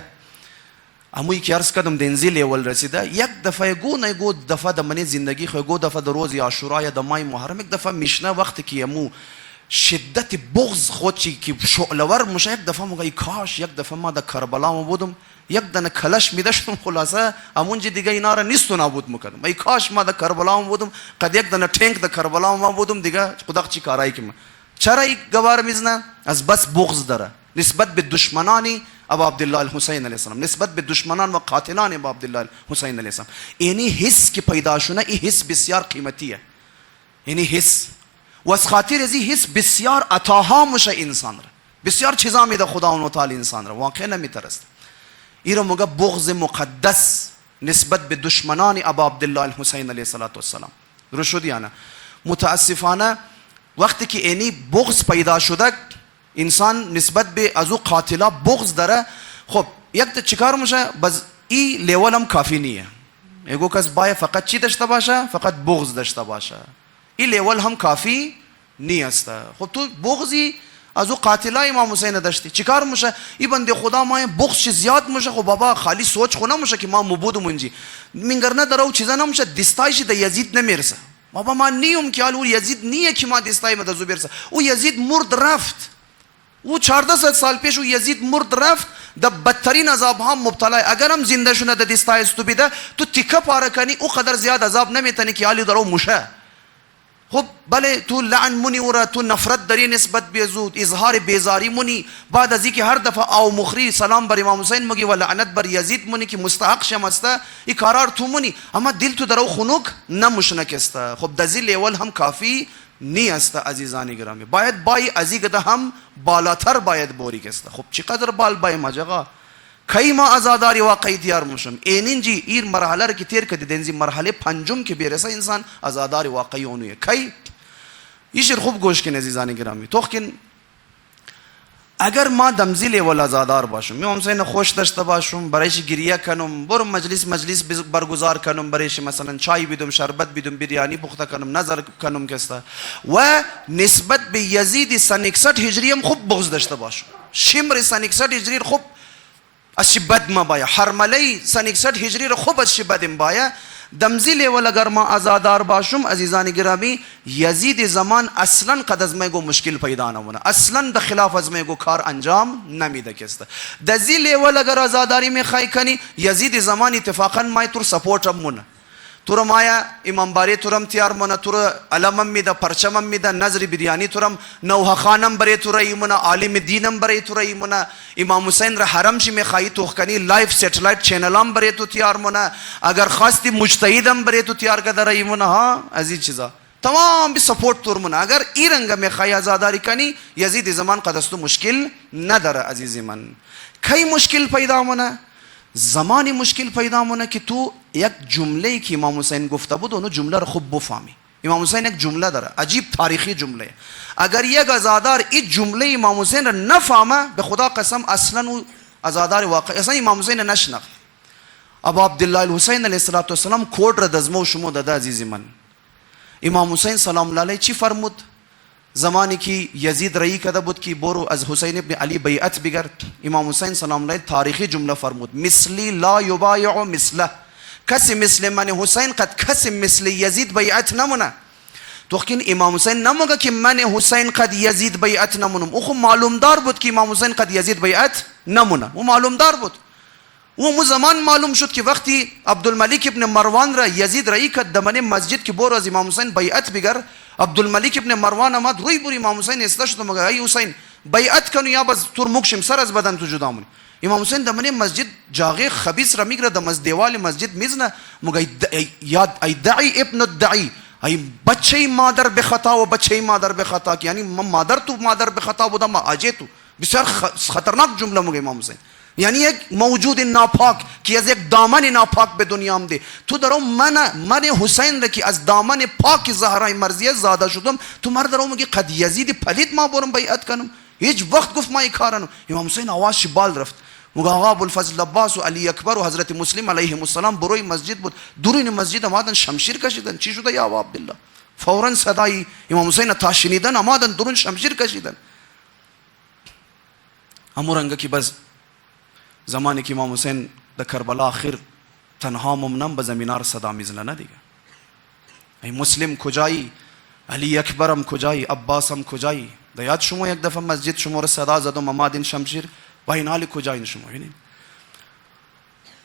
اموی که عرض کردم دنزی لیول رسیده، یک دفعه گو نه گو دفعه در منی زندگی خو گو دفعه در روز عاشورا یا در ماه محرم یک دفعه میشنه وقتی که امو شدت بغض خود چی که شعله‌ور میشه، یک دفعه میگه کاش یک دفعه ما در کربلا ما بودم، یک دانه کلش میداشتم خلاصه امونجا دیگه اینا را نیست و نابود میکردم. ای کاش ما در کربلا ما بودم، قد یک دانه تانک در کربلا ما بودم دیگه خدا چی کارایی کنم. چرا این گوار میزنه؟ از بس بغض داره نسبت به دشمنانی ابا عبدالله الحسین علیه السلام، نسبت به دشمنان و قاتلان ابا عبدالله الحسین علیه السلام. اینی حس که پیدا شونه، این حس بسیار قیمتیه. اینی حس و از خاطر از این حس بسیار عطاها میشه انسان را، بسیار چیزا میده خدا تعالی انسان را، واقعا نمیترست. این را موگه بغض مقدس نسبت به دشمنان ابا عبدالله الحسین علیه السلام. درست شد یا نه؟ متاسفانه وقتی که اینی بغض پیدا شده انسان نسبت به از او قاتلا بغض داره، خب یک تا چیکار میشه؟ بس این لیول هم کافی نیه. یگو کس باید فقط چی داشته باشه؟ فقط بغض داشته باشه. این لیول هم کافی نیست. خب تو بغضی از او قاتلای امام حسین داشتی، چیکار میشه؟ این بنده خدا ما بغضش زیاد میشه. خب بابا خالی سوچ خونه میشه که ما مبود منجی منگرنه در او چیزا نمیشه، دستایش در یزید نمیرسه. بابا ما نیم که او یزید نیه که ما دستای مدزو برسه. او یزید مرد رفت، او 1400 سال پیش او یزید مرد رفت، در بدترین عذاب ها مبتلا. اگر هم زنده شونه در دستای استوبیده تو تیکه پاره کنی او قدر زیاد عذاب نمیتنی که حالی در او مشه. خب بله تو لعن منی او را، تو نفرت داری نسبت به زود، اظهار بیزاری منی، بعد از اینکه هر دفعه او مخری سلام بر امام حسین مگی و لعنت بر یزید منی که مستحق شمسته، این کارار تو منی، اما دل تو در او خنک نموشنه کسته. خب دزی لیول هم کافی نیست عزیزانی گرامی، باید بای ازی گده هم بالاتر باید بوری کسته. خب چقدر بال بای ماجقا کی ما ازاداری واقعی تیار موشم. اینجی این مرحله را که تیر کردی دنزی مرحله پنجم که بیرسه انسان ازاداری واقعی اونویه. کی ایشیر خوب گوش کن عزیزانی گرامی، توخکن اگر ما دمزی لیول ازادار باشم، امام حسین خوش داشته باشم، برایش گریه کنم، برم مجلس برگزار کنم، برایش مثلا چای بدم، شربت بدم، بریانی پخته کنم، نظر کنم کسته، و نسبت به یزید سن 61 هجری هم خوب بغض داشته باشم، شمر سن 61 هجری خوب از شبد ما باید، حرمله سن 61 هجری رو خوب از شبد باید. دمزی لیول اگر ما ازادار باشم عزیزانی گرامی، یزید زمان اصلا قد از میگو مشکل پیدا نمونه، اصلا در خلاف از میگو کار انجام نمیده کسته. دزی لیول اگر ازاداری میخوای کنی، یزید زمان اتفاقا مای تور سپورت هم مونه، تو رو مایا امام باری تورم تیار مونه، تو رو علمم میده، پرچمم میده، نظر بریانی تورم، نوح خانم برای تو رای مونه، عالم دینم برای تو رای مونه، امام حسین را حرم شی میخوایی تو کنی، لایف سټلایټ چینلام برای تو تیار مونه، اگر خواستی مجتهدم برای تو تیار کده رای مونه. ها از این چیزا تمام بی سپورت تور مونه. اگر این رنگ میخوایی ازاداری کنی، یزید زمان قد است مشکل نداره عزیزی من. کی مشکل پیدا مونه؟ زمانی مشکل پیدا مونه که تو یک جمله که امام حسین گفته بود اونو جمله رو خوب بفهمی. امام حسین یک جمله داره، عجیب تاریخی جمله. اگر یک ازادار این جمله امام حسین رو نفهمه، به خدا قسم اصلا او ازادار واقعی اصلا امام حسین نشناخت. ابا عبدالله الحسین علیه السلام کوډ را دزمو شمو داده عزیزی من. امام حسین سلام الله علیه چی فرمود؟ زمانی که یزید رئی کده بود که برو از حسین ابن علی بیعت بگرد، امام حسین سلام الله علیه تاریخی جمله فرمود، مثلی لا یبایع مثله، کسی مثل من حسین قد کسی مثل یزید بیعت نمونه. تو خکین امام حسین نموگه که من حسین قد یزید بیعت نمونم، او خب معلوم دار بود که امام حسین قد یزید بیعت نمونه، او معلوم دار بود. او زمان معلوم شد که وقتی عبدالملک ابن مروان را یزید رئی کد دمن مسجد که برو از امام حسین بیعت بگر، عبدالملک ابن مروان آمد روی بر امام حسین استا شد، مگه ای حسین بیعت کنو یا باز تور مکشم سر از بدن تو جدا مونی. امام حسین دمن مسجد جاغه خبیث را میگره دم از دیوال مسجد میزنه، مگه یاد ای دعی ابن الدعی، ای بچه مادر به خطا و بچه مادر به خطا، یعنی مادر تو مادر به خطا بودم ما اجه تو. بسیار خطرناک جمله مگه امام حسین یعنی یک موجود ناپاک که از یک دامن ناپاک به دنیا آمده، تو درو من حسین را که از دامن پاک زهرای مرضیه زاده شدم، تو مرد درو میگی قد یزید پلید ما برم بیعت کنم؟ هیچ وقت گفت ما این کارنم. امام حسین آوازش بال رفت، مگه آقا ابوالفضل عباس و علی اکبر و حضرت مسلم علیهم السلام بروی مسجد بود، درون مسجد آمدن شمشیر کشیدن. چی شده یا عبدالله؟ فوراً صدای امام حسین تا شنیدن آمدن درون شمشیر کشیدن. همون رنگه که بس زمانی که امام حسین در کربلا آخر تنها ممنم به زمینار صدا میزنه دیگه. ای مسلم کجایی؟ علی اکبرم کجایی؟ عباسم کجایی؟ در یاد شما یک دفعه مسجد شما را صدا زدم آمدین شمشیر، با این حال کجایی شما؟ ببینید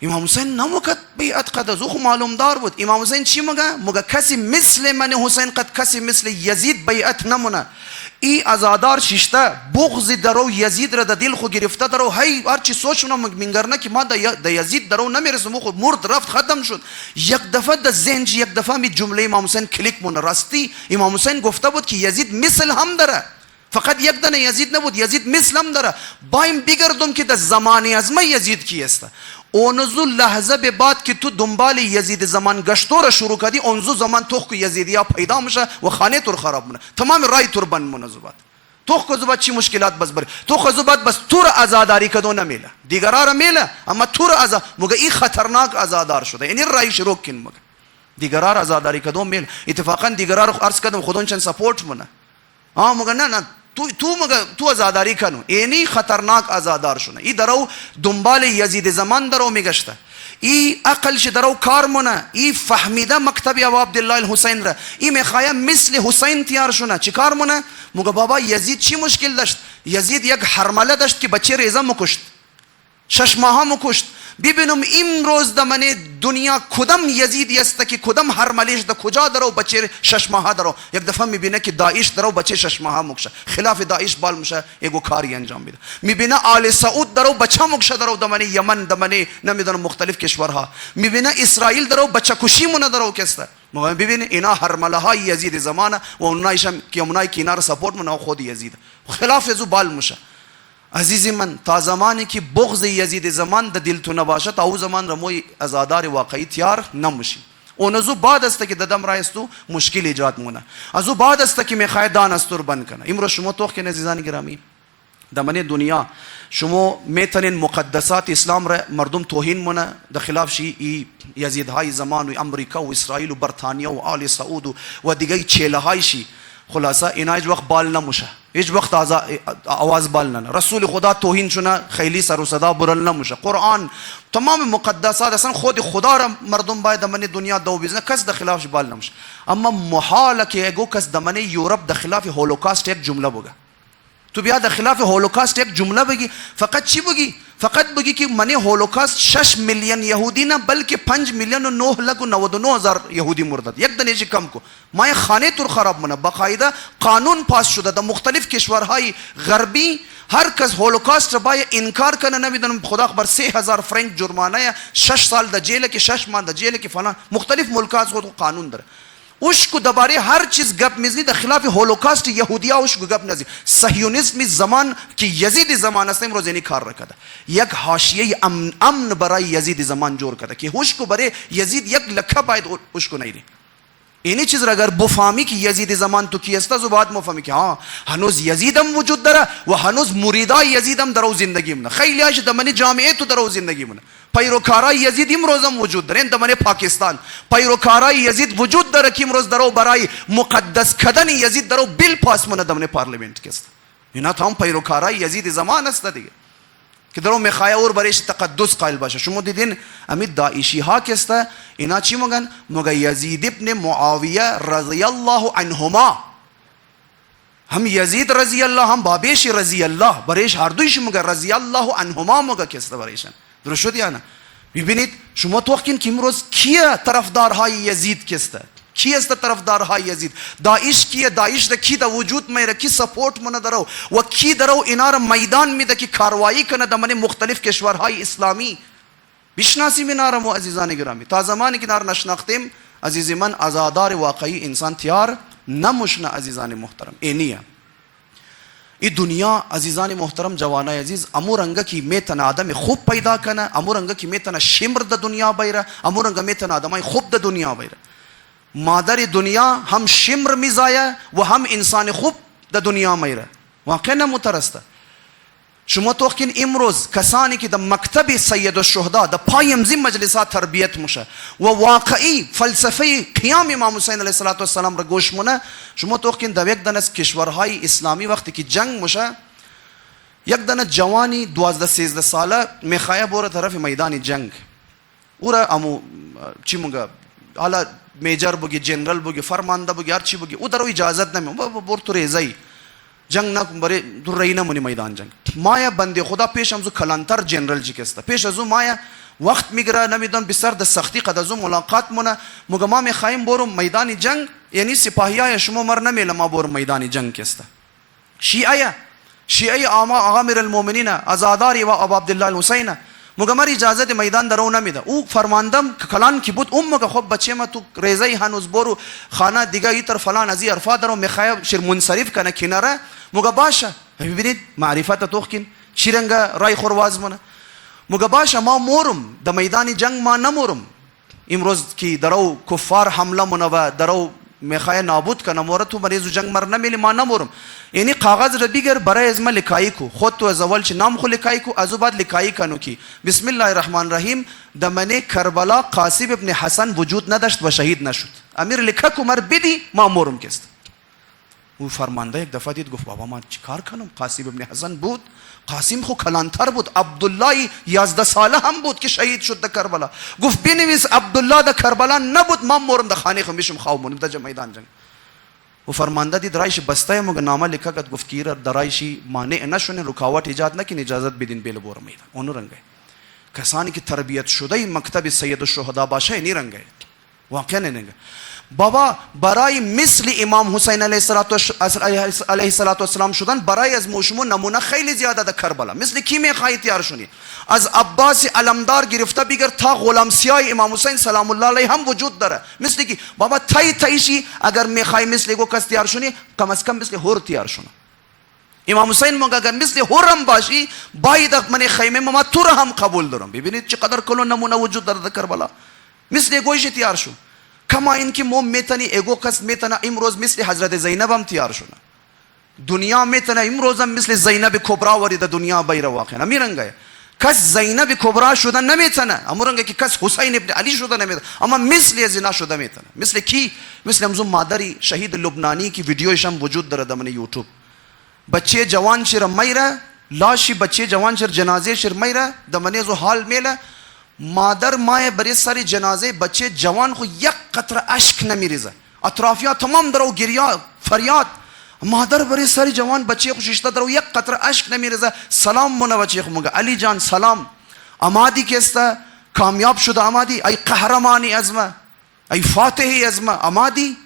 امام حسین نموکد بیعت قد از او معلوم دار بود. امام حسین چی مگه کسی مثل من حسین قد کسی مثل یزید بیعت نمونه. ای ازادار شیشته بغض درو یزید را در دل خو گرفته درو، هی هرچی سوچونه منگرنه که ما در یزید درو نمیرسم، خود مرد رفت ختم شد. یک دفعه در ذهن یک دفعه می جمله امام حسین کلیک مونه. راستی امام حسین گفته بود که یزید مثل هم داره، فقط یک دنه یزید نبود، یزید مثل هم داره. بایم بگردم که در زمانی از ما یزید کی است. اونزو لحظه به بعد که تو دنبال یزید زمان گشتو را شروع کردی، اونزو زمان تو که یزیدیا پیدا میشه و خانه تو خراب مونه، تمام رای تو بند مونه. زباد تو که زباد چی مشکلات بس بره، تو که زباد بس تو را آزاداری کدو نمیله، دیگرا را میله، اما تو را آزاد مگه این خطرناک آزادار شده. یعنی رای شروع کن مگه دیگرا را آزاداری کدو میله. اتفاقا دیگرا رو عرض کردم خودون چند سپورت مونه. مگه نه تو آزاداری کنو، اینی خطرناک آزادار شونه. ای درو دنبال یزید زمان درو میگشته، ای عقلش درو کار مونه، ای فهمیده مکتب ابو عبدالله الحسین را، ای میخواه مثل حسین تیار شونه. چی کار مونه؟ مگه بابا یزید چی مشکل داشت؟ یزید یک حرمله داشت که بچه ریزه مکشت، 6 ماه مکشت. ببینم این روز در من دنیا کدام یزیدی است که کدام حرملیش در کجا درو بچه 6 ماه درو. یک دفعه میبینه که داعش درو بچه 6 ماه مکشه، خلاف داعش بال میشه یگو کاری انجام میده. میبینه آل سعود درو بچه مکشه درو در من یمن، در من نمیدونم مختلف کشورها. میبینه اسرائیل درو بچه کشی مونه درو کسته. مگه ببینه اینا حرمله های یزید زمانه و اونایشم که اونای که اینا رو سپورت مونه خود یزید، خلاف ازو بال میشه. عزیزی من تا زمانی که بغض یزید زمان در دل تو نباشه، تا او زمان را موی ازادار واقعی تیار نموشی. اون ازو بعد است که ددم رایستو مشکل ایجاد مونه، ازو بعد است که میخواه دانستور بند کنه. امروز شما توخ که عزیزان گرامی در من دنیا شما میتونین مقدسات اسلام را مردم توهین مونه، در خلاف شی یزیدهای زمان و امریکا و اسرائیل و برطانیا و آل سعود و دیگه چیله های شی. خلاصه اینا هیچ وقت بال نموشه، هیچ وقت آواز بال نه. رسول خدا توهین شونه خیلی سر و صدا بلند نموشه. قرآن تمام مقدسات اصلا خود خدا را مردم باید من دنیا دو بیزنه، کس در خلافش بال نموشه. اما محاله که اگو کس در من یورپ در خلاف هولوکاست یک جمله بگه، تو بیا در خلاف هولوکاست یک جمله بگی، فقط چی بگی؟ فقط بگی که من هولوکاست 6 میلیون یهودی نه بلکه 5 میلیون و 9 لک و 99 هزار یهودی مردد، یک دنیشی کم کو. ما خانه تور خراب مونه. باقاعده قانون پاس شده در مختلف کشورهای غربی، هر کس هولوکاست را باید انکار کنه، نمیدونم خدا خبر 3000 فرانک جرمانه، 6 سال در جیل که 6 ماه در جیل که فلان. مختلف ملکات خود قانون داره. اوشکو درباره هر چیز گپ میزنی در خلاف هولوکاست یهودیا اوشکو گپ نزنی. صهیونیسم زمان که یزید زمان است امروز اینی کار کرده، یک حاشیه امن برای یزید زمان جور کرده که اوشکو برای یزید یک لکه باید اوشکو نیری. اینی چیز را اگر بفهمی که یزید زمان تو کی است، بعد مفهمی که هنوز یزیدم وجود داره و هنوز مریدای یزیدم درو زندگی مونه. خیلی هاش در من جامعه تو درو زندگی مونه. پیروکارای یزید امروز هم وجود داره. در من پاکستان پیروکارای یزید وجود داره که امروز درو برای مقدس کردن یزید درو بیل پاس مونه در من پارلیمنت کست. اینا هم پیروکارای یزید زمان است دیگه که درو میخواه اور برایش تقدس قائل باشه. شما دیدین امید داعشی ها کسته اینا چی مگن؟ مگه یزید ابن معاویه رضی الله عنهما، هم یزید رضی الله هم بابیش رضی الله، برایش هر دویش مگه رضی الله عنهما مگه کسته برایشن. درست شد یا نه؟ ببینید شما توقین که امروز کیه طرفدارهای یزید کسته؟ کی است طرفدارهای یزید؟ داعش کیه؟ داعش ده کی ده وجود میره؟ کی سپورت منه درو و کی درو اینا را میدان میده که کاروائی کنه در من مختلف کشورهای اسلامی؟ بشناسیم اینا را مو عزیزان گرامی. تا زمانی که اینا را نشناختیم عزیز من آزادار واقعی انسان تیار نموشنه. عزیزان محترم اینیه. این دنیا عزیزان محترم جوانای عزیز امو رنگا کی میتن آدم خوب پیدا کنه، امو رنگا کی میتن شمر د دنیا بیره، امو رنگا میتن آدمای خوب د دنیا بیره. مادر دنیا هم شمر میزایه و هم انسان خوب د دنیا میره. واقعا مترسته. شما توقین امروز کسانی که در مکتب سید الشهدا در پایمزی مجلسات تربیت میشه و واقعی فلسفه قیام امام حسین علیه السلام را گوش مونه، شما توقین در یک دن از کشورهای اسلامی وقتی که جنگ میشه، یک دن جوانی 12-13 ساله میخواه بره طرف میدان جنگ، او را امو چی مونگه حالا میجر بگی، جنرال بگی، فرمانده بگی، هر چی بگی، او در اجازت نمی بر تو ریزی جنگ نکن، برای تو رای نمونی میدان جنگ. مایا بنده خدا پیش همزو کلانتر جنرال چی کسته پیش ازو مایا وقت میگره نمیدان بسر د سختی قد ازو ملاقات مونه مگه ما میخوایم برم میدان جنگ، یعنی سپاهیای شما مر نمیله ما برم میدان جنگ کسته. شیعه آمیر المؤمنین ازاداری و ابو عبدالله الحسین مگه مر اجازه میدان درو نمیده. او فرماندم کلان کی بود مگه خب بچه ما تو ریزه هنوز برو خانه دیگه ایتر فلان ازی عرفا درو میخواه شیر منصرف کنه کناره مگه باشه. ببینید معرفت توخکین چی رنگ رای خورواز منه. مگه باشه ما مورم در میدان جنگ ما نمورم. امروز کی درو کفار حمله منه و درو میخواه نابود کنه مورد تو مریض جنگ مر نمیلی ما نمورم. یعنی کاغذ را بیگر برای از ما لکایی کو خود تو از اول چه نام خو لکایی کو از بعد لکایی کنو کی بسم الله الرحمن الرحیم دمنه کربلا قاسم ابن حسن وجود نداشت و شهید نشد. امیر لکه کو مر بدی ما مورم کست. او فرمانده یک دفعه دید گفت بابا من چیکار کنم؟ قاسم ابن حسن بود، قاسم خو کلانتر بود، عبدالله 11 ساله هم بود که شهید شد در کربلا. گفت بنویس عبدالله در کربلا نبود ما مورم در خانه خو میشم خواب مونم در میدان جنگ. و فرمانده دید رایش بسته مگه نامه لکه کد گفت کی درایشی مانع نشونه رکاوٹ ایجاد نکن اجازت بدین بیل بور میدان. اونو رنگه کسانی که تربیت شده مکتب سید الشهدا باشه نی رنگه واقعا ننگه. بابا برای مثل امام حسین علیه السلام شدن برای از موشمون نمونه خیلی زیاده در کربلا. مثل کی میخوایی تیار شونی؟ از عباس علمدار گرفته بگر تا غلام سیای امام حسین سلام الله علیه هم وجود داره. مثل کی بابا تایشی اگر میخوای مثل گو کس تیار شونی کم از کم مثل هور تیار شونه. امام حسین مگه اگر مثل هورم باشی باید من خیمه ما تو را هم قبول دارم. ببینید چقدر کلو نمونه وجود داره در کربلا. مثل گویش تیار شو. کما اینکه مو میتونی ایگو کس میتونه امروز مثل حضرت زینب هم تیار شونه. دنیا میتونه امروز هم مثل زینب کبرا ورید دنیا بیر واقعا میرنگه. کس زینب کبرا شده نمیتونه، امورنگه که کس حسین ابن علی شده نمیتونه، اما مثل زنا شده میتونه. مثل کی؟ مثل همزون مادری شهید لبنانی کی ویدیوش هم وجود داره در من یوتیوب. بچه جوان شیر میره لاشی بچه جوان شیر جنازه شیر میره در من زو حال میله مادر مای برای سری جنازه بچه جوان خو یک قطره اشک نمیریزه، اطرافیان تمام درو گریه فریاد. مادر برای سری جوان بچه خو ششته درو یک قطره اشک نمیریزه. سلام مونه بچه خو مگه علی جان سلام امادی کسته کامیاب شده امادی ای قهرمانی ازمه ای فاتحی ازمه امادی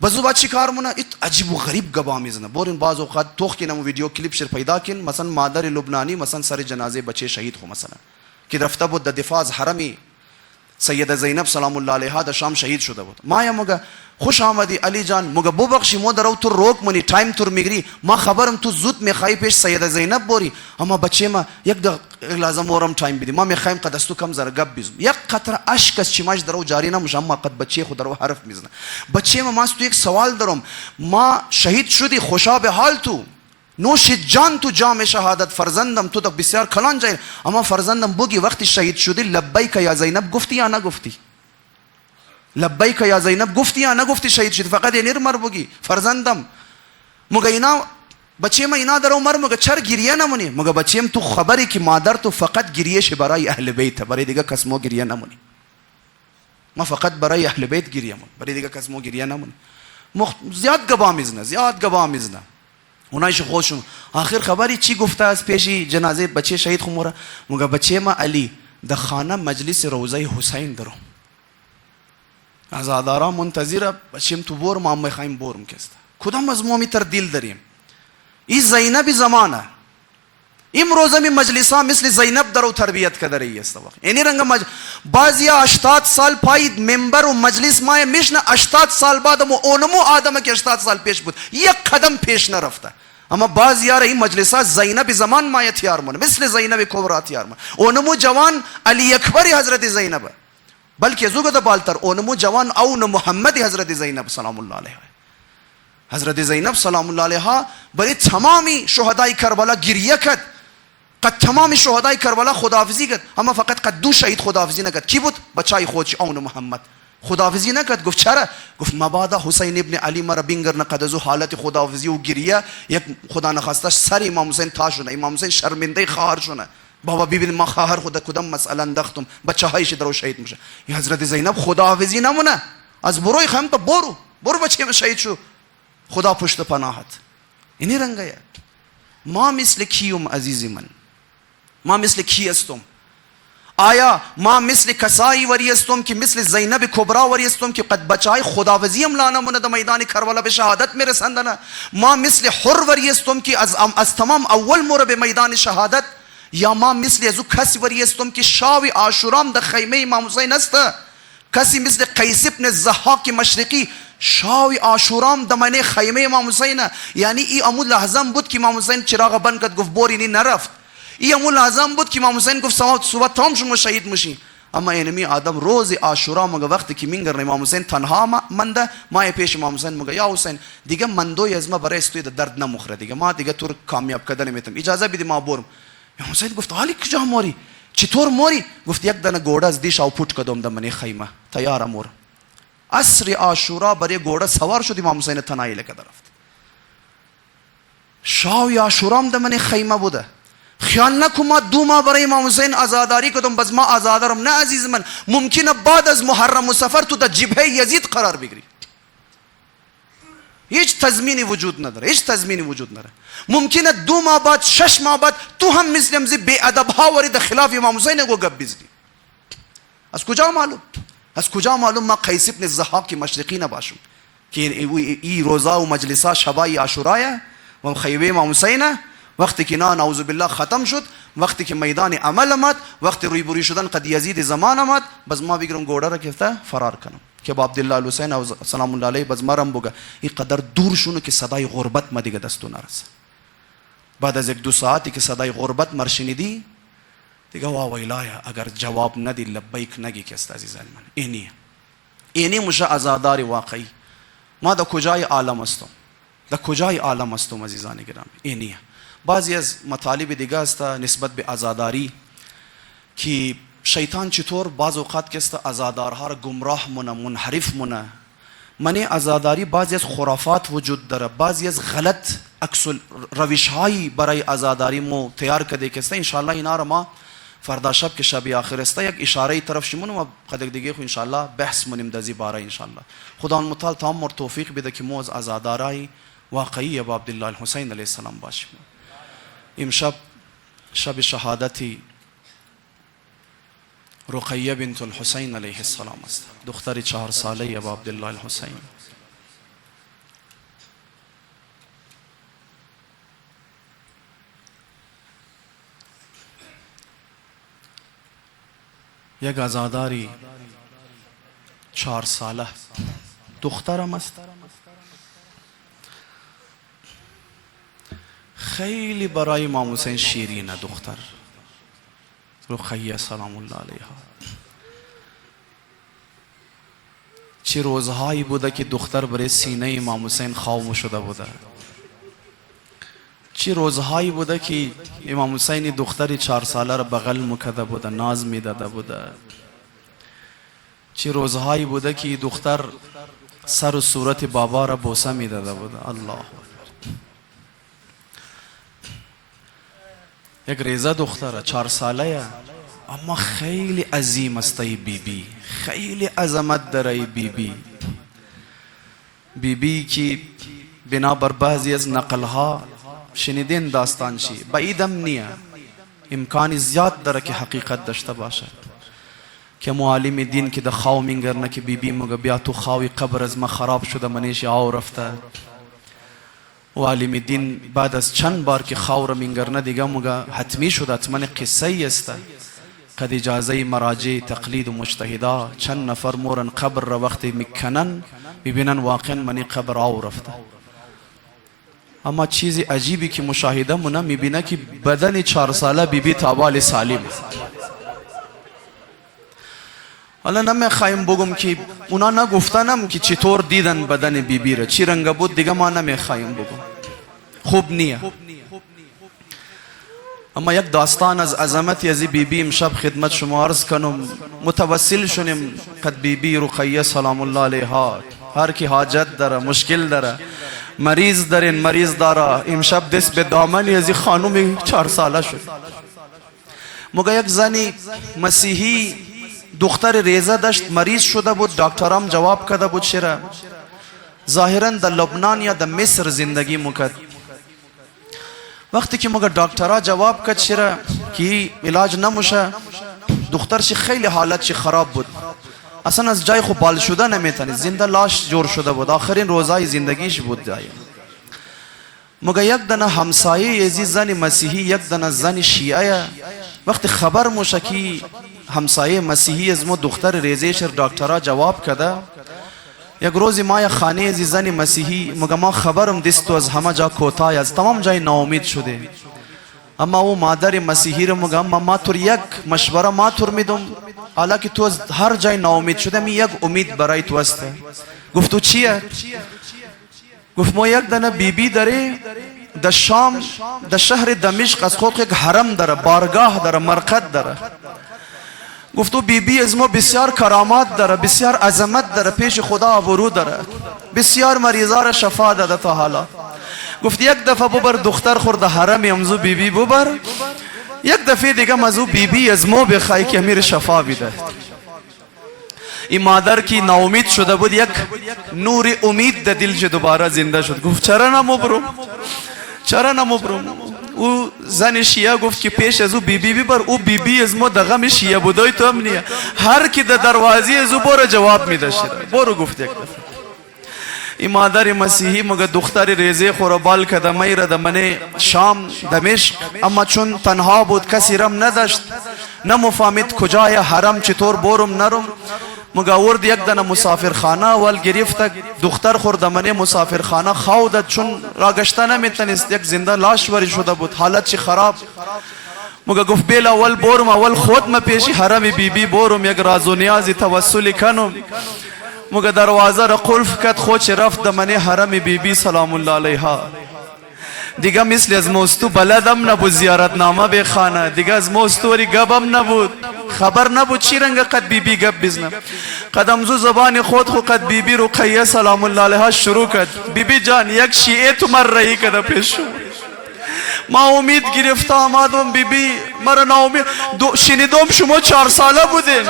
بزو بچه کار مونه ایت عجیب و غریب گبا میزنه. برین بعض اوقات توخ کنم ویدیو کلیپ شر پیدا کن مثلا مادر لبنانی مثلا سر جنازه بچه شهید خو مثلا که رفته بود در دفاع از حرمی سیده زینب سلام الله علیها در شام شهید شده بود. ما یا مگه خوش آمدی علی جان مگه ببخشی ما درو تو روک منی تایم تور میگری ما خبرم تو زود میخوای پیش سیده زینب بوری اما بچه ما یک دقیقه لازم ورم تایم بدی ما میخوایم قد از تو کم زر گپ بیزم. یک قطره اشک از چیماش درو جاری نمیشه اما قد بچه خود درو حرف میزنه. بچه ما تو یک سوال دارم ما شهید شدی خوشا به حال تو نوش جان تو جام شهادت فرزندم تو tak بسیار کلان جای اما فرزندم بگی وقتی شهید شدی لبیک یا زینب گفتی یا نگفتی؟ لبیک یا زینب گفتی یا نگفتی شهید شدی؟ فقط اینیر مر بگی فرزندم. مگه اینا بچه ما اینا درو مر مگه چر گریه نمونی؟ مگه بچه تو خبری که مادر تو فقط گریهش برای اهل بیت برای دیگه کس مو گریه نمونی. ما فقط برای اهل بیت گریه مون برای دیگه کس مو گریه نمونی. زیاد گبا میزنه زیاد گبا میزنه. اونایش خودشون آخر خبری چی گفته از پیشی جنازه بچه شهید خموره مگه بچه ما علی در خانه مجلس روضه حسین درو عزادارا منتظره بچیم تو بور ما میخوایم بورم کسته کدام از ما میتر دیل داریم. این زینب زمانه امروز می مجلسا مثل زینب درو تربیت کدری است واقعا. یعنی رنگ بعضیا 80 سال پاید منبر و مجلس ما میشنه 80 سال بعد اونمو آدم که 80 سال پیش بود یک قدم پیش نرفته اما باز یار این مجلسات زینب زمان مایت یارمون مثل زینب کبرات یارمون اونمو جوان علی اکبر حضرت زینب بلکه زوگه بالتر اونمو جوان اون محمد حضرت زینب سلام الله علیها. حضرت زینب سلام الله علیها برای تمامی شهدای کربلا گریه کرد. قد تمام شهدای کربلا خداحافظی کرد، اما فقط قد دو شهید خداحافظی نکرد. کی بود؟ بچای خودش اون محمد خداحافظی نکرد. گفت چرا؟ گفت مبادا حسین ابن علی مرا بینگر نکرد از حالت خداحافظی و گریه یک خدا نخواسته سر امام حسین تا شونه، امام حسین شرمنده خواهر شونه. بابا ببین ما خواهر خود کدام مسئله انداختم بچه هایش درو شهید میشه. این حضرت زینب خداحافظی نمونه، از بروی خم تا برو بچه شهید شو، خدا پشت پناهت. اینی رنگه. ما مثل کیم عزیزی من؟ ما مثل کی استم؟ آیا ما مثل کسایی وری استم که مثل زینب کبرا وری استم که قد بچای خداوزی هم لانمونه در میدان کربلا به شهادت میرسندن؟ ما مثل حر وری استم که از تمام اول مور به میدان شهادت؟ یا ما مثل ازو کسی وری استم که شاوی عاشورام در خیمه امام حسین است؟ کسی مثل قیس ابن الضحاک مشرقی شاوی عاشورام در مینه خیمه امام حسین؟ یعنی ای امو لحظه بود که امام حسین چراغ بند کرد گفت بورینی نرفت. این امو لازم بود که امام حسین گفت صبح تام شما شهید میشین. اما اینمی آدم روز عاشورا مگه وقتی که مینگر امام حسین تنها منده، ما پیش امام حسین میگه یا حسین دیگه من دوی از ما برای استوی درد نمخره دیگه، ما دیگه تو کامیاب کردن میتونم، اجازه بدی ما برم. امام حسین گفت حالی کجا موری؟ چطور موری؟ گفت یک دانه گوڑه از دیش او پوت کدم در من خیمه تیار مور. عصر عاشورا برای گوڑه سوار شد، امام حسین تنهایی لکه رفت. شاوی عاشورام در من خیمه بوده. خیال نکن ما دو ماه برای امام حسین آزاداری کدم بس ما آزادارم. نه عزیز من، ممکنه بعد از محرم و سفر تو در جبهه یزید قرار بگیری. هیچ تضمینی وجود نداره، هیچ تضمینی وجود نداره. ممکنه 2 ماه بعد 6 ماه بعد تو هم مثل امزی بی ادب ها وری در خلاف امام حسین گو گپ بزنی. از کجا معلوم؟ از کجا معلوم ما قیس ابن الضحاک مشرقی نباشم که این روزا و مجلسا شبای عاشورای و خیمه امام حسین؟ وقتی که نعوذ بالله ختم شد، وقتی که میدان عمل آمد، وقتی روی شدن قد یزید زمان آمد، بس ما بگیرم گوڑه را که فرار کنم که با عبدالله الحسین سلام الله علیه بس مرم بگه این قدر دور شونه که صدای غربت ما دیگه دستو نرسه. بعد از 1-2 ساعتی که صدای غربت مرشنیدی دیگه وا ویلایا اگر جواب ندی لبیک نگی که است عزیزان من. اینی مشه عزادار واقعی. ما در کجای عالم هستم؟ در کجای عالم هستم عزیزان گرامی؟ اینیه. بعضی از مطالب دیگه است نسبت به عزاداری که شیطان چطور بعض اوقات که است عزادارها را گمراه مونه، منحرف مونه. من عزاداری بعضی از خرافات وجود داره، بعضی از غلط عکس روش هایی برای عزاداری مو تیار کرده که است. ان شاء الله اینا را ما فردا شب که شب آخر است یک اشاره طرف شمون و قدر دیگه خو ان شاء الله بحث منیم دزی باره ان شاء الله. خدا متعال تمام توفیق بده که مو از عزادارای واقعی ابو عبدالله الحسین علیه السلام باشیم. امشب شب شهادتی رقیه بنت الحسین علیه السلام است، دختر 4 ساله ابو عبدالله الحسین. یک عزاداری 4 ساله دخترم است، خیلی برای امام حسین شیرینه دختر رقیه سلام الله علیها. چه روزهایی بوده که دختر برای سینه امام حسین خاموش شده بوده. چه روزهایی بوده که امام حسین دختر 4 ساله را بغل میکرده بوده، ناز میداده بوده. چه روزهایی بوده که دختر سر و صورت بابا را بوسه میداده بوده. الله یک ریزه دختره 4 ساله اما خیلی عظیم است. ای بی خیلی عظمت داره. ای بی که بنابر بعضی از نقلها شنیدین داستان شی بعیدم نیه، امکانی زیاد داره که حقیقت داشته باشه که معلم دین که در خواو مینگرنه که بی مگه بیا تو خواوی قبر از ما خراب شده منیش آو رفته و عالم دین بعد از چند بار که خاور مینگرنه دیگه مگه حتمی شده حتما قصه ای است. قد اجازه مراجع تقلید و مجتهدا چند نفر مورن قبر را وقتی میکنن ببینن واقعا منی قبر آو رفته. اما چیز عجیبی که مشاهده مونه میبینه که بدن 4 ساله بیبی تابال سالم. حالا نمیخوایم بگم که اونا نگفتنم که چطور دیدن بدن بیبی را، چی رنگ بود، دیگه ما نمیخوایم بگم، خوب نیه. اما یک داستان از عظمت از بیبی امشب خدمت شما عرض کنم. متوسل شونیم قد بیبی رقیه سلام الله علیها، هر کی حاجت داره، مشکل داره، مریض دارین، مریض داره، امشب دست به دامن از خانم 4 ساله شد. مگه یک زنی مسیحی دختر ریزه داشت، مریض شده بود، دکترام جواب کرده بود چرا ظاهرا در لبنان یا در مصر زندگی میکرد. وقتی که مگه دکترها جواب کرد چرا که علاج نموشه، دخترش خیلی حالتش خراب بود، اصلا از جای خود بال شده نمیتونه، زنده لاش جور شده بود، آخرین روزای زندگیش بود جای. مگه یک دنه همسایه ازی زن مسیحی، یک دنه زن شیعه، وقتی خبر موشه که همسایه مسیحی از ما دختر ریزهش دکترها جواب کرده، یک روزی ما یک خانه ازی زن مسیحی، مگه ما خبرم دستو از همه جا کوتاه، از تمام جای ناامید شده. اما او مادر مسیحی رو مگه ما تو یک مشوره ما تو میدم، حالا که تو از هر جای ناامید شده، می یک امید برای تو است. گفتو چیه؟ گفت ما یک دنه بیبی داره در شام، در شهر دمشق، از خود یک حرم داره، بارگاه داره، مرقد داره. گفتو بیبی از ما بسیار کرامات داره، بسیار عظمت داره، پیش خدا آبرو داره، بسیار مریضا را شفا داده تا حالا. گفت یک دفعه ببر دختر خورده حرم امزو بیبی ببر، یک دفعه دیگه مزو بیبی از ما بخوای که امیر شفا بیده. این مادر کی ناامید شده بود، یک نور امید در دلش دوباره زنده شد. گفت چرا نمبرم، چرا نمبرم. او زن شیعه گفت که پیش از او بیبی ببر، او بیبی از ما در غم شیعه بودای تو هم نیه، هر کی در دروازه از او برو جواب میده شده، برو. گفت یک دفعه این مادر مسیحی مگه دختر ریزه خورا بال کده میره در من شام دمشق، اما چون تنها بود کسی رم نداشت، نمفهمید کجای حرم چطور برم نرم، مگه ورد یک دنه مسافرخانه اول گرفت، دختر خورده من مسافرخانه خودد، چون راگشته نمیتنست، یک زنده لاش وری شده بود، حالت چی خراب. مگه گفت بیل اول برم، اول خود ما پیشی حرم بیبی برم، یک راز و نیازی توسلی کنم. مگه دروازه را قلف کرد، خود رفت در من حرم بیبی سلام الله علیها. دیگه مثل از موستو بلدم نبود زیارت نامه بخانه، دیگه از موستوری گبم نبود، خبر نبود چی رنگ قد بیبی گب بزنم. قدمزو زبان خود قد بیبی رقیه سلام الله علیها شروع کرد. بیبی جان یک شیعه تو مر رهی کده پیشو، ما امید گرفته آمدم بیبی، مرا ناامید. شنیدم شما 4 ساله بودین.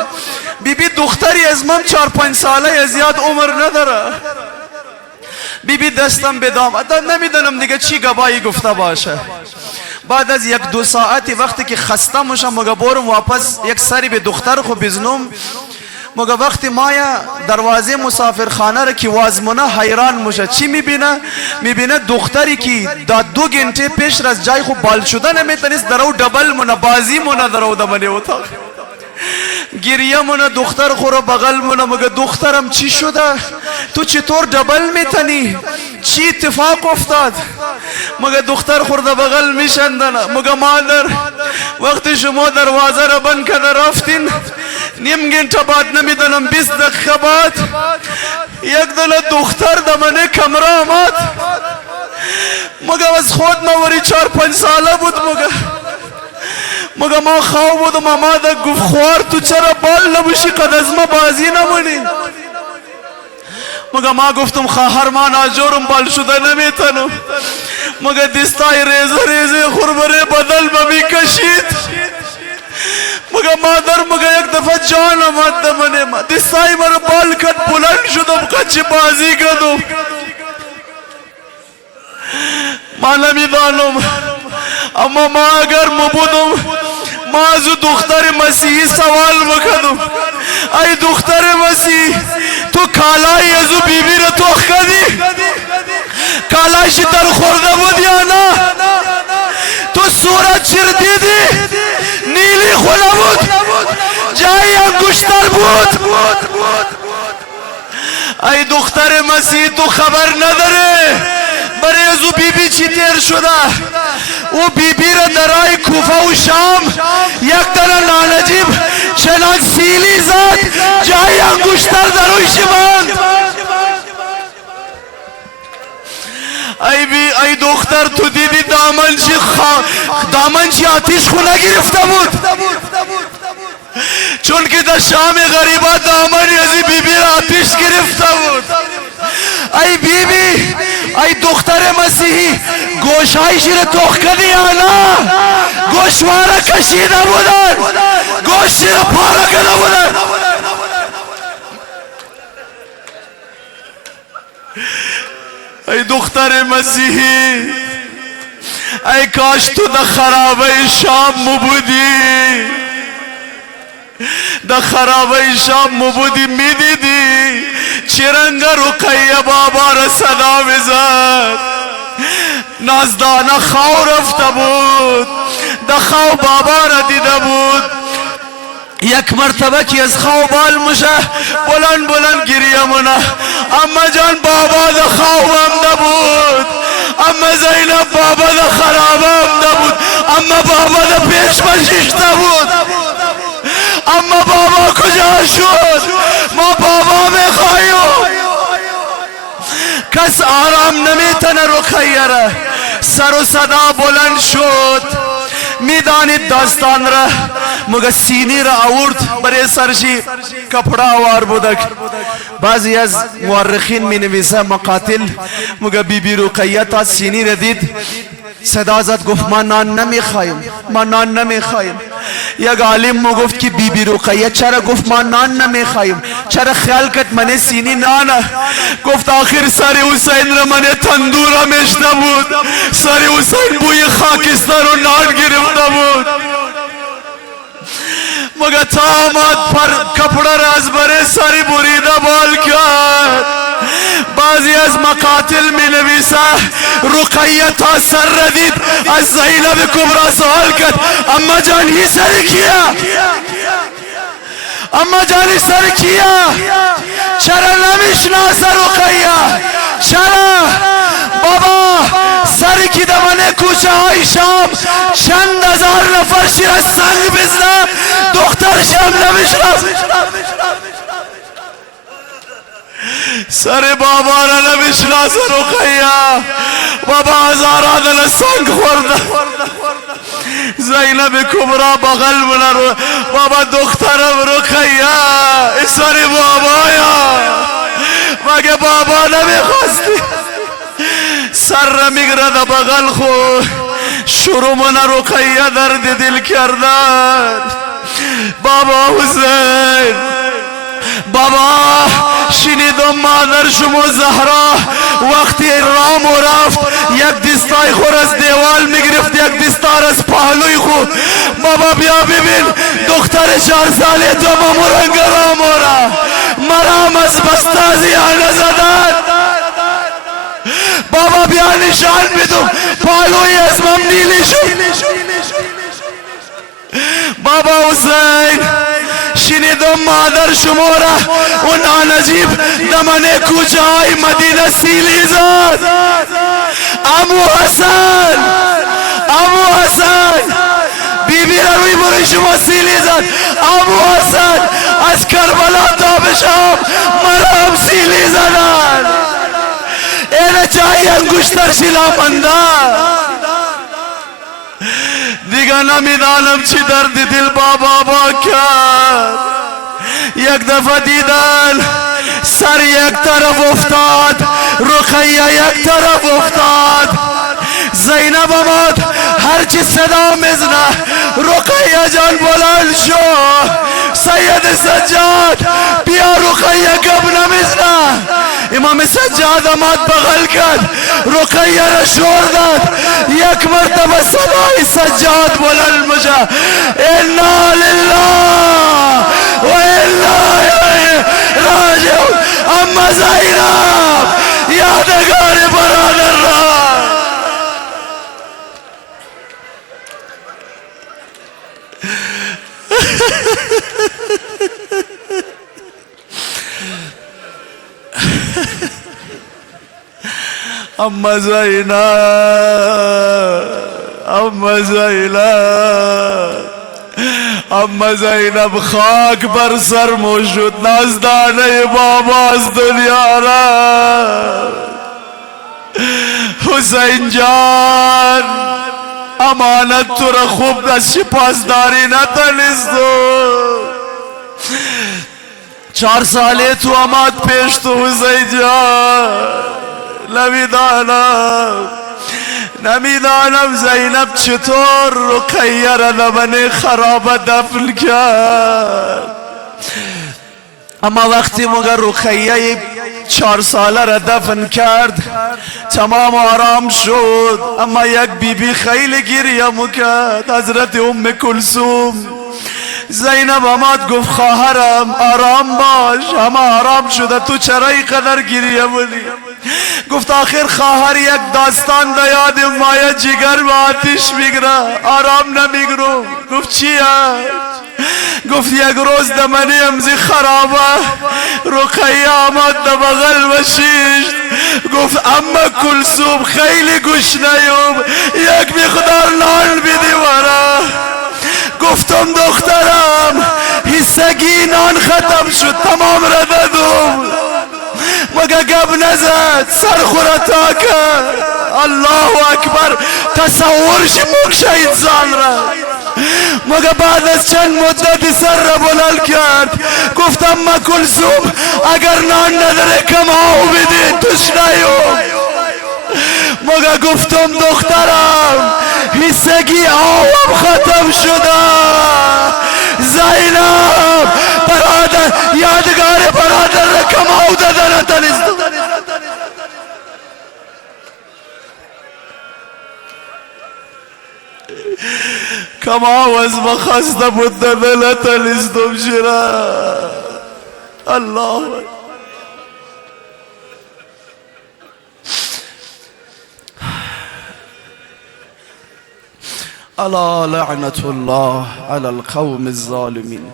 بیبی دختری از من 4-5 ساله از زیاد عمر نداره. بیبی دستم به دام، نمیدونم دیگه چی گبایی گفته باشه. بعد از 1-2 ساعتی وقتی که خسته میشم، مگه برم واپس یک سری به دختر خو بزنم، مگه وقتی مایا دروازه مسافرخانه را که وازمونه حیران میشه، چی میبینه؟ میبینه دختری که دا 2 گنته پیش از جای خو بال شده نمیتونست، درو دبل مونه بازی مونه درو دمنی اتاق گریه مونه، دختر خورا بغل مونه. مگه دخترم چی شده؟ تو چطور دبل میتنی؟ چی اتفاق افتاد؟ مگه دختر خورده بغل میشندن. مگه مادر وقتی شما دروازه را بند کرده رفتین، نیم گنته بعد نمیدونم 20 دقیقه بعد یک دل دختر دمنه کمره آمد. مگه از خود نوری 4-5 ساله بود. مگه ما خواه بودم، ماده گفت خوار تو چرا بال نبوشی قد از ما بازی نمونی. مگه ما گفتم خواهر من آجورم بال شده نمیتنم. مگه دستای ریزه ریزه خوربره بدل بمی کشید. مگه مادر مگه یک دفعه جان آمد دمنه، دستای مرا بال کد، بلند شدم قچه بازی کدم. ما نمیدانم، اما ما اگر مبودم ما از دختر مسیحی سوال میکنم، ای دختر مسیح تو کالای از بیبی را تو کدی؟ کالایش در خورده بود یا نه؟ تو صورت چر دیدی؟ نیلی خوله بود، جای انگشتر بود. ای دختر مسیح تو خبر نداره برای از او بیبی چی تیر شده؟ او بیبی را درای کوفه و شام یک دانه نانجیب چنان سیلی زد جای انگشتر در روی شماند. ای دختر تو دیدی دامن چی آتیش خونه گرفته بود، چون که در شام غریبا دامنی ازی بیبی را آتیش گرفته بود. ای بیبی، ای دختر مسیحی، گوشهایش را توخ کردی یا نه؟ گوشواره کشیده بودن، گوشتی را پاره کرده بودن. ای دختر مسیحی، ای کاش تو در خرابه شام مبودی، در خرابه شام مبودی میدیدی چرنگ رقیه بابا را صدا میزد. نازدانه خو رفته بود، در خو بابا را دیده بود. یک مرتبه که از خو بال مشه بلند بلند گریه منه. اما جان بابا در خو امده بود، اما زینب بابا در خرابه امده بود، اما بابا در پیش بششته بود. اما بابا کجا شد؟ ما بابا میخواییم. کس آرام نمیتنه رقیه را. سر و صدا بلند شد. میدانید داستان را مگه سینی را آورد برای سرشی کپڑا آوار بودک. بعضی از مورخین می نویسه مقاتل مگه بیبی رقیه تا سینی را دید صدا زد گفت ما نان نمیخوایم، ما نان نمیخوایم. یک عالم مو گفت که بیبی رقیه چرا؟ گفت ما نان نمیخوایم. چرا خیال کرد من سینی نانه؟ گفت آخر سر حسین را من تندور میشته بود، سر حسین بوی خاکستر و نان گرفته بود. مگه تا آمد پر کپڑا را از بره سری بریده بال کرد. بعضی از مقاتل می نویسه رقیه تا سر ردید از زینب کبرا سوال کرد اما جان هی سر کیا؟ اما جانی سر کیا؟ چرا نمیشناسه رقیه؟ چرا؟ بابا سری که دمانه کوچه های شام چند هزار نفر شیر از سنگ بزنه دختر شام نمیشناسه. سر بابا را نمیشناسه رقیه. بابا هزاران دل سنگ خورده. زینب کبرا بغل منه رو بابا دخترم رقیه. سر بابایا مگه بابا نمیخواستی؟ سر را میگره در بغل خود شروع منه رقیه درد دل کردن. بابا حسین، بابا شنیدم مادر شما زهرا وقتی رام و رفت یک دستای خور از دیوال میگرفت یک دستار از پهلوی خود. بابا بیا ببین دختر 4 ساله تو مامورنگ رام و رفت مرام از بستازی آنه زدن. بابا بیا نشان بدم پهلوی از من نیلی شد. بابا حسین شنیدم مادر شما را و نانجیب دمانه کوچه های مدینه سیلی زد. امو حسن، امو حسن بیبی را روی برای شما سیلی زد. امو حسن از کربلا تا به شام مرام سیلی زدن. اینه جایی انگشتر شلامنده. دیگه نمیدانم چی درد دل بابا کرد. یک دفعه دیدن سر یک طرف افتاد، رقیه یک طرف افتاد. زینب آمد هرچی صدا میزنه رقیه جان بلند شو. سید سجاد بیا رقیه کب نمیزنه. امام سجاد آمد بغل کرد رقیه را شور داد. یک مرتبه صدای سجاد بلند میشه انا لله و انا الیه راجعون. اما زینب یادگار برادر را اما زینب اما زینب اما زینب خاک بر سر موجود نازدانه بابا از دنیا را حسین جان امانت تو را خوب از شپاسداری نتانستو 4 ساله تو اماد پیش تو حسین جان نمیدانم زینب چطور رقیه را لبن خراب دفن کرد اما وقتی مگر رقیه 4 ساله را دفن کرد تمام آرام شد اما یک بیبی خیلی گریه میکرد حضرت ام کلثوم زینب آمد گفت خواهرم آرام باش همه آرام شده تو چرا اینقدر گریه میکنی گفت آخر خواهر یک داستان دا یاد مایه جگر به آتش میگره آرام نمیگرم گفت چیه گفت یک روز دمنی امزی خرابه رقیه آمد دا بغل وشیشت گفت اما کلثوم خیلی گشنه‌ام یک مقدار نان بیدی ورا گفتم دخترم حصگی نان ختم شد تمام را دادم مگه گب نزد سر خورتا کرد الله اکبر تصورش مکشه انسان را مگه بعد از چند مدت سر را بلند کرد گفتم ما کلثوم اگر نان نداره کم آو بدین تشنه‌ام مگه گفتم دخترم حصگی آوام ختم شده زینب برادر یادگار برادر را کم آو دادن تنیست کم آو از مخسته بود دادن تنیستم شرا الله ألا لعنة الله على القوم الظالمين